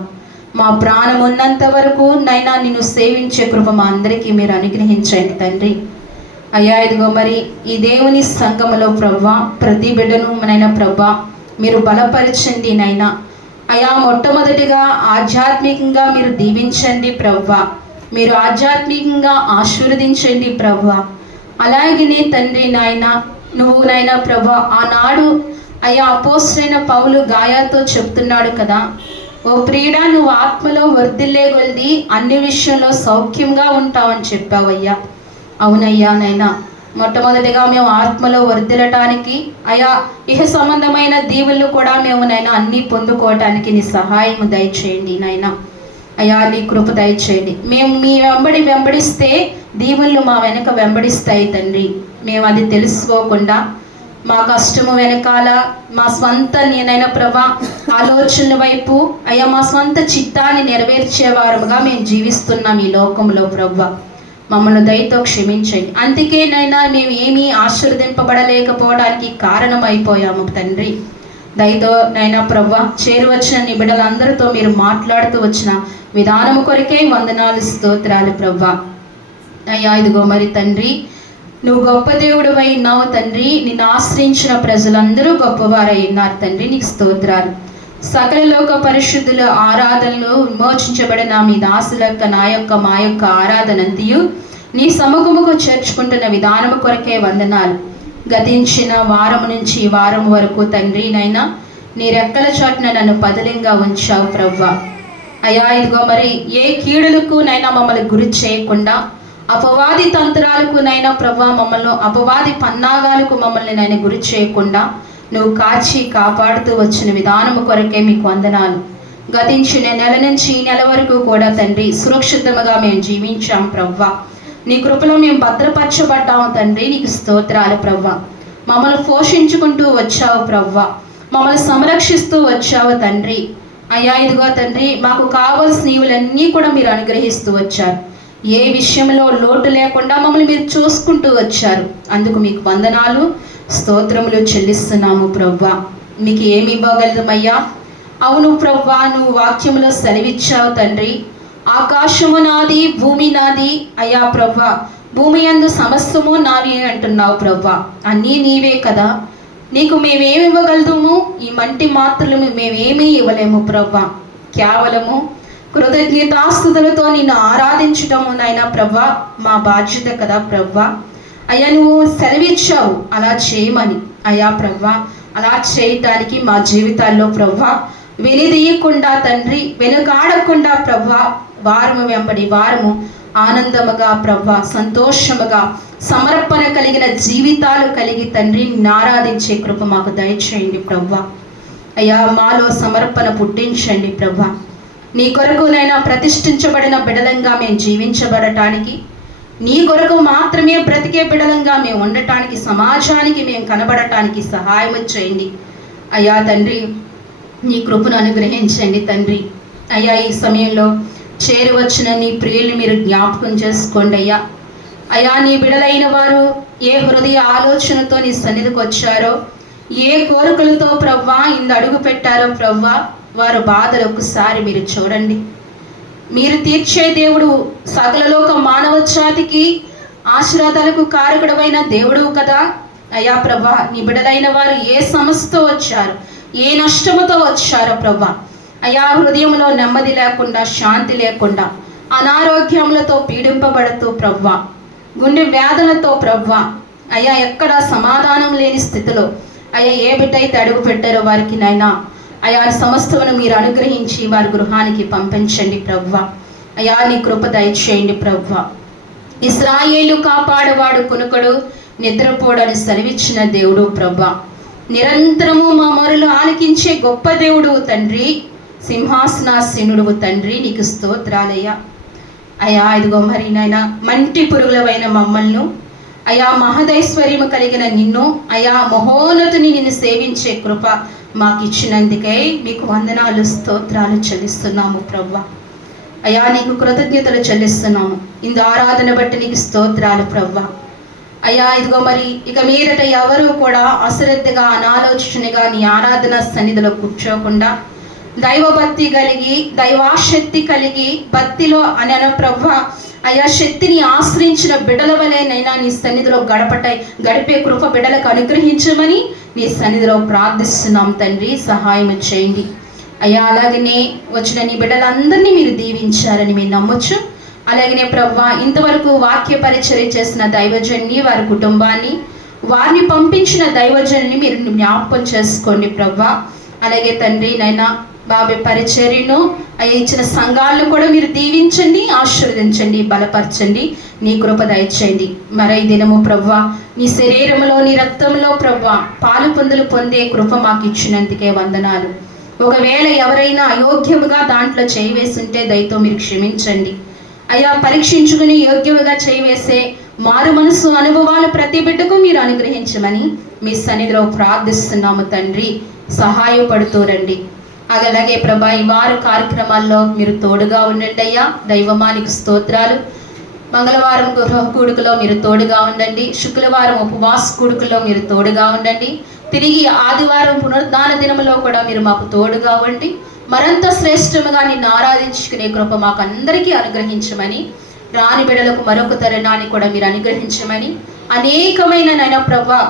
మా ప్రాణం ఉన్నంత వరకు నైనా నిన్ను సేవించే కృప మా అందరికీ మీరు అనుగ్రహించండి తండ్రి. అయ్యా ఇదిగో మరి ఈ దేవుని సంఘములో ప్రవ్వా ప్రతి బిడ్డను నైనా ప్రవ్వా మీరు బలపరచండి నైనా. అయ్యా మొట్టమొదటిగా ఆధ్యాత్మికంగా మీరు దీవించండి ప్రవ్వా, మీరు ఆధ్యాత్మికంగా ఆశీర్వదించండి ప్రవ్వా. అలాగనే తండ్రి నాయన నువ్వు నైనా ప్రవ్వా ఆనాడు అయ్యా అపోస్తలుడైన పౌలు గాయాతో చెప్తున్నాడు కదా, ఓ ప్రియుడా నువ్వు ఆత్మలో వర్ధిల్లే కొలది అన్ని విషయంలో సౌఖ్యంగా ఉంటావని చెప్పావయ్యా. అవునయ్యా నైనా మొట్టమొదటిగా మేము ఆత్మలో వర్ధిల్లటానికి అయా ఇహ సంబంధమైన దీవులను కూడా మేము నైనా అన్నీ పొందుకోవటానికి నీ సహాయం దయచేయండి నైనా. అయ్యా నీ కృప దయచేయండి. మేము మీ వెంబడిస్తే దీవులు మా వెనక వెంబడిస్తాయి తండ్రి. మేము అది తెలుసుకోకుండా మా కష్టము వెనకాల మా స్వంత నేనైనా ప్రభా ఆలోచనల వైపు అయ్యా మా స్వంత చిత్తాన్ని నెరవేర్చేవారుగా మేము జీవిస్తున్నాం ఈ లోకంలో ప్రభా. మమ్మల్ని దయతో క్షమించండి. అందుకేనైనా మేము ఏమీ ఆశీర్వదింపబడలేకపోవడానికి కారణం అయిపోయాము తండ్రి. దయతో నైనా ప్రభా చేరువచ్చిన నీ బిడ్డలందరితో మీరు మాట్లాడుతూ వచ్చిన విధానము కొరకే వందనాలు స్తోత్రాలు ప్రభా. అయ్యా ఇదిగో మరి తండ్రి నువ్వు గొప్ప దేవుడు ఉన్నావు తండ్రి. నిన్ను ఆశ్రయించిన ప్రజలందరూ గొప్పవారై ఉన్నారు తండ్రి, నీకు స్తోత్రాలు. సకల లోక పరిశుద్ధుల ఆరాధనలు విమోచించబడిన మీ దాసులక్క నా యొక్క మా యొక్క ఆరాధనంతియు నీ సముఖముకు చేర్చుకుంటున్న విధానము కొరకే వందనాలు. గతించిన వారం నుంచి ఈ వారం వరకు తండ్రి నైనా నీ రెక్కల చాటున నన్ను పదిలంగా ఉంచావు ప్రవ్వా. అయ్యా ఇదిగో మరి ఏ కీడులకు నైనా మమ్మల్ని గురి చేయకుండా అపవాది తంత్రాలకు నైనా ప్రభా మమ్మల్ని అపవాది పన్నాగాలకు మమ్మల్ని నైనా గురి చేయకుండా నువ్వు కాచి కాపాడుతూ వచ్చిన విధానము కొరకే మీకు వందనాలు. గతించిన నెల నుంచి ఈ నెల వరకు కూడా తండ్రి సురక్షితముగా మేము జీవించాం ప్రవ్వా. నీ కృపలో మేము భద్రపరచబడ్డాము తండ్రి, నీకు స్తోత్రాలు ప్రవ్వా. మమ్మల్ని పోషించుకుంటూ వచ్చావు ప్రవ్వా, మమ్మల్ని సంరక్షిస్తూ వచ్చావు తండ్రి. అయ్యా ఇదిగో తండ్రి మాకు కావాల్సిన ఈవులన్నీ కూడా మీరు అనుగ్రహిస్తూ వచ్చారు. ఏ విషయంలో లోటు లేకుండా మమ్మల్ని మీరు చూసుకుంటూ వచ్చారు. అందుకు మీకు వందనాలు స్తోత్రములు చెల్లిస్తున్నాము ప్రవ్వా. మీకు ఏమి ఇవ్వగలదమయ్యా? అవును ప్రవ్వా, నువ్వు వాక్యములో సెలవిచ్చావు తండ్రి, ఆకాశము నాది భూమి నాది. అయ్యా ప్రవ్వా భూమి యందు సమస్తము నావి అంటున్నావు ప్రవ్వా. అన్నీ నీవే కదా, నీకు మేమేమి ఇవ్వగలదుము? ఈ మంటి మాత్రలు మేమేమీ ఇవ్వలేము ప్రవ్వా. కేవలము కృతజ్ఞతాస్తుతులతో నిన్ను ఆరాధించటము నైనా ప్రభా మా బాధ్యత కదా ప్రభా. అయ్యా నువ్వు సెలవిచ్చావు అలా చేయమని. అయ్యా ప్రభా అలా చేయటానికి మా జీవితాల్లో ప్రభా వెలిదీయకుండా తండ్రి వెనుకాడకుండా ప్రభా వారము వెంబడి వారము ఆనందముగా ప్రభా సంతోషముగా సమర్పణ కలిగిన జీవితాలు కలిగి తండ్రి నిన్ను ఆరాధించే కృప మాకు దయచేయండి ప్రభా. అయ్యా మాలో సమర్పణ పుట్టించండి ప్రభా. నీ కొరకునైనా ప్రతిష్ఠించబడిన బిడలంగా మేము జీవించబడటానికి, నీ కొరకు మాత్రమే బ్రతికే బిడలంగా మేము ఉండటానికి, సమాజానికి మేము కనబడటానికి సహాయం చేయండి అయ్యా తండ్రి. నీ కృపను అనుగ్రహించండి తండ్రి. అయ్యా ఈ సమయంలో చేరువచ్చిన నీ ప్రియుల్ని మీరు జ్ఞాపకం చేసుకోండి అయ్యా. అయ్యా నీ బిడలైన వారు ఏ హృదయ ఆలోచనతో నీ సన్నిధికి వచ్చారో, ఏ కోరికలతో ప్రవ్వా ఇందు అడుగు పెట్టారో ప్రవ్వా వారు బాధలు ఒక్కసారి మీరు చూడండి. మీరు తీర్చే దేవుడు, సకలలోక మానవ జాతికి ఆశీర్వాదాలకు కారకుడమైన దేవుడు కదా అయ్యా ప్రభా. నీ బిడ్డలైన వారు ఏ సమస్యతో వచ్చారు, ఏ నష్టముతో వచ్చారో ప్రభా. అయ్యా హృదయంలో నెమ్మది లేకుండా, శాంతి లేకుండా, అనారోగ్యములతో పీడింపబడుతూ ప్రభా, గుండె వ్యాధులతో ప్రభా, అయ్యా ఎక్కడ సమాధానం లేని స్థితిలో అయ్యా ఏ బిడ్డ అయితే అడుగు పెట్టారో వారికి నైనా అయా సమస్తమును మీరు అనుగ్రహించి వారి గృహానికి పంపించండి ప్రవ్వా. అయా నీ కృప దయచేయండి ప్రవ్వా. ఇశ్రాయేలు కాపాడవాడు కొనుకడు నిద్రపోడని సెలవిచ్చిన దేవుడు ప్రవ్వా. నిరంతరము మా మొరలు ఆలకించే గొప్ప దేవుడు తండ్రి, సింహాసనాసీనుడు తండ్రి, నీకు స్తోత్రాలయ్యా. అయా ఇదిగో మరి నాయన మంటి పురుగులవైన మమ్మల్ని అయా మహదైశ్వర్యము కలిగిన నిన్ను అయా మహోన్నతుని నిన్ను సేవించే కృప మాకు ఇచ్చినందుకై మీకు వందనాలు స్తోత్రాలు చెల్లిస్తున్నాము ప్రవ్వా. అయా నీకు కృతజ్ఞతలు చెల్లిస్తున్నాము. ఇందు ఆరాధన బట్టి నీకు స్తోత్రాలు ప్రవ్వా. అయ్యా ఇదిగో మరి ఇక మీదట ఎవరు కూడా అశ్రద్ధగా అనాలోచనగా నీ ఆరాధన సన్నిధిలో కూర్చోకుండా దైవభక్తి కలిగి, దైవాశక్తి కలిగి, భక్తిలో అనే ప్రభా అయా శక్తిని ఆశ్రయించిన బిడ్డల వలెనైనా నీ సన్నిధిలో గడిపే కృప బిడ్డలకు అనుగ్రహించమని నీ సన్నిధిలో ప్రార్థిస్తున్నాం తండ్రి. సహాయం చేయండి అయ్యా. అలాగనే వచ్చిన నీ బిడ్డలందరినీ మీరు దీవించారని మేము నమ్మొచ్చు. అలాగనే ప్రభా ఇంతవరకు వాక్య పరిచర్య చేసిన దైవజన్ని, వారి కుటుంబాన్ని, వారిని పంపించిన దైవజన్ని మీరు జ్ఞాపకం చేసుకోండి ప్రభా. అలాగే తండ్రి నైనా బాబే పరిచర్యను ఇచ్చిన సంఘాలను కూడా మీరు దీవించండి, ఆశీర్వదించండి, బలపరచండి, నీ కృప దయచేయండి. మరై దినము ప్రభా నీ శరీరంలో, నీ రక్తంలో ప్రభా పాలు పొందులు పొందే కృప మాకు ఇచ్చినందుకే వందనాలు. ఒకవేళ ఎవరైనా అయోగ్యముగా దాంట్లో చేయివేస్తుంటే దయతో మీరు క్షమించండి అయ్యా. పరీక్షించుకుని యోగ్యముగా చేయివేసే మారు మనసు అనుభవాలు ప్రతి బిడ్డకు మీరు అనుగ్రహించమని మీ సన్నిధిలో ప్రార్థిస్తున్నాము తండ్రి. సహాయపడుతూ రండి. అలాగే ప్రభా ఈ వారు కార్యక్రమాల్లో మీరు తోడుగా ఉండండి అయ్యా. దైవమానికి స్తోత్రాలు. మంగళవారం గృహ కూడుకలో మీరు తోడుగా ఉండండి. శుక్రవారం ఉపవాస కూడుకలో మీరు తోడుగా ఉండండి. తిరిగి ఆదివారం పునరుద్ధాన దినములో కూడా మీరు మాకు తోడుగా ఉండి మరింత శ్రేష్టముగా నిన్ను ఆరాధించుకునే కృప మాకు అందరికీ అనుగ్రహించమని, రాని బిడ్డలకు మరొక తరుణాన్ని కూడా మీరు అనుగ్రహించమని, అనేకమైన నైనా ప్రభా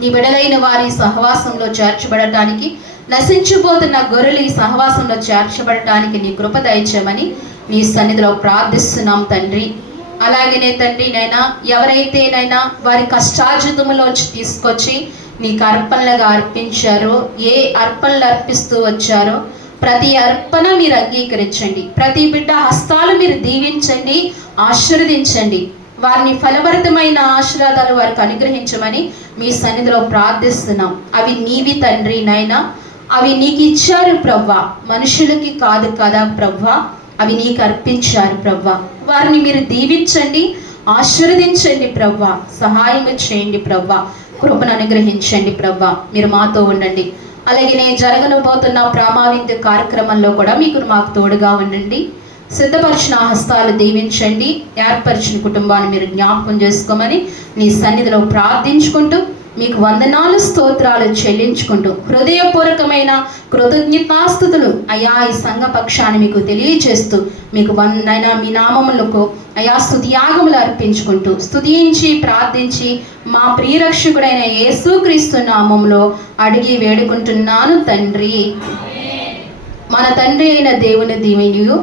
నీ బిడ్డలైన వారి సహవాసంలో చేర్చబడటానికి, నశించిపోతున్న గొర్రెలు ఈ సహవాసంలో చేర్చబడటానికి నీ కృప దయచేయమని నీ సన్నిధిలో ప్రార్థిస్తున్నాం తండ్రి. అలాగనే తండ్రి నైనా ఎవరైతే నైనా వారి కష్టార్జితములోంచి తీసుకొచ్చి నీకు అర్పణలుగా అర్పించారో, ఏ అర్పణలు అర్పిస్తూ వచ్చారో ప్రతి అర్పణ మీరు అంగీకరించండి. ప్రతి బిడ్డ హస్తాలు మీరు దీవించండి, ఆశీర్వదించండి. వారిని ఫలభరితమైన ఆశీర్వాదాలు వారికి అనుగ్రహించమని మీ సన్నిధిలో ప్రార్థిస్తున్నాం. అవి నీవి తండ్రి నైనా, అవి నీకు ఇచ్చారు ప్రవ్వా, మనుషులకి కాదు కదా ప్రవ్వా, అవి నీకు అర్పించారు ప్రవ్వా. వారిని మీరు దీవించండి, ఆశీర్వదించండి ప్రవ్వా. సహాయం చేయండి ప్రవ్వా. కృపను అనుగ్రహించండి ప్రవ్వా. మీరు మాతో ఉండండి. అలాగే నేను జరగనుబోతున్న ప్రామావింత కార్యక్రమంలో కూడా మాకు తోడుగా ఉండండి. సిద్ధపరిచిన హస్తాలు దీవించండి. ఏర్పరిచిన కుటుంబాన్ని మీరు జ్ఞాపకం చేసుకోమని నీ సన్నిధిలో ప్రార్థించుకుంటూ మీకు వందనాలు స్తోత్రాలు చెల్లించుకుంటూ హృదయపూర్వకమైన కృతజ్ఞతాస్తుతులు అయా ఈ సంఘ పక్షాన్ని మీకు తెలియజేస్తూ మీకు వందైనా మీ నామములకు అయా స్తుతియాగములు అర్పించుకుంటూ స్తుతించి ప్రార్థించి మా ప్రియరక్షకుడైన యేసుక్రీస్తు నామములో అడిగి వేడుకుంటున్నాను తండ్రి. మన తండ్రి అయిన దేవుని దీవెనయు,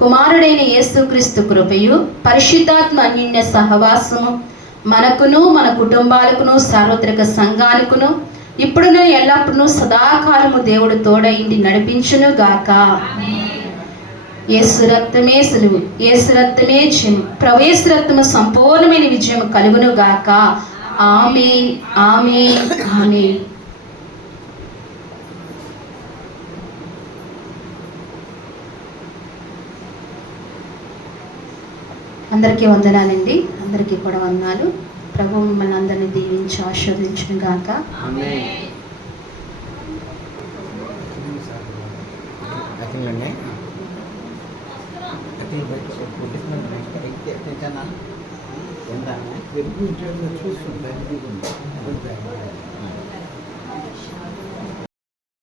కుమారుడైన యేసుక్రీస్తు కృపయు, పరిశుద్ధాత్మ అన్యోన్య సహవాసము మనకును మన కుటుంబాలకును సార్వత్రిక సంఘాలకును ఇప్పుడును ఎల్లప్పుడూ సదాకాలము దేవుడు తోడైండి నడిపించును గాక. యేసు రక్తమే సులువు, యేసు రక్తమే జయం, ప్రవేశ రక్తము సంపూర్ణమైన విజయం కలుగును గాక. ఆమేన్, ఆమేన్, ఆమేన్. అందరికీ వందనాలండి. అందరికీ కూడా వందనాలు. ప్రభు మిమ్మల్ని అందరినీ దీవించి ఆశీర్వదించును గాక. చూస్తుంటే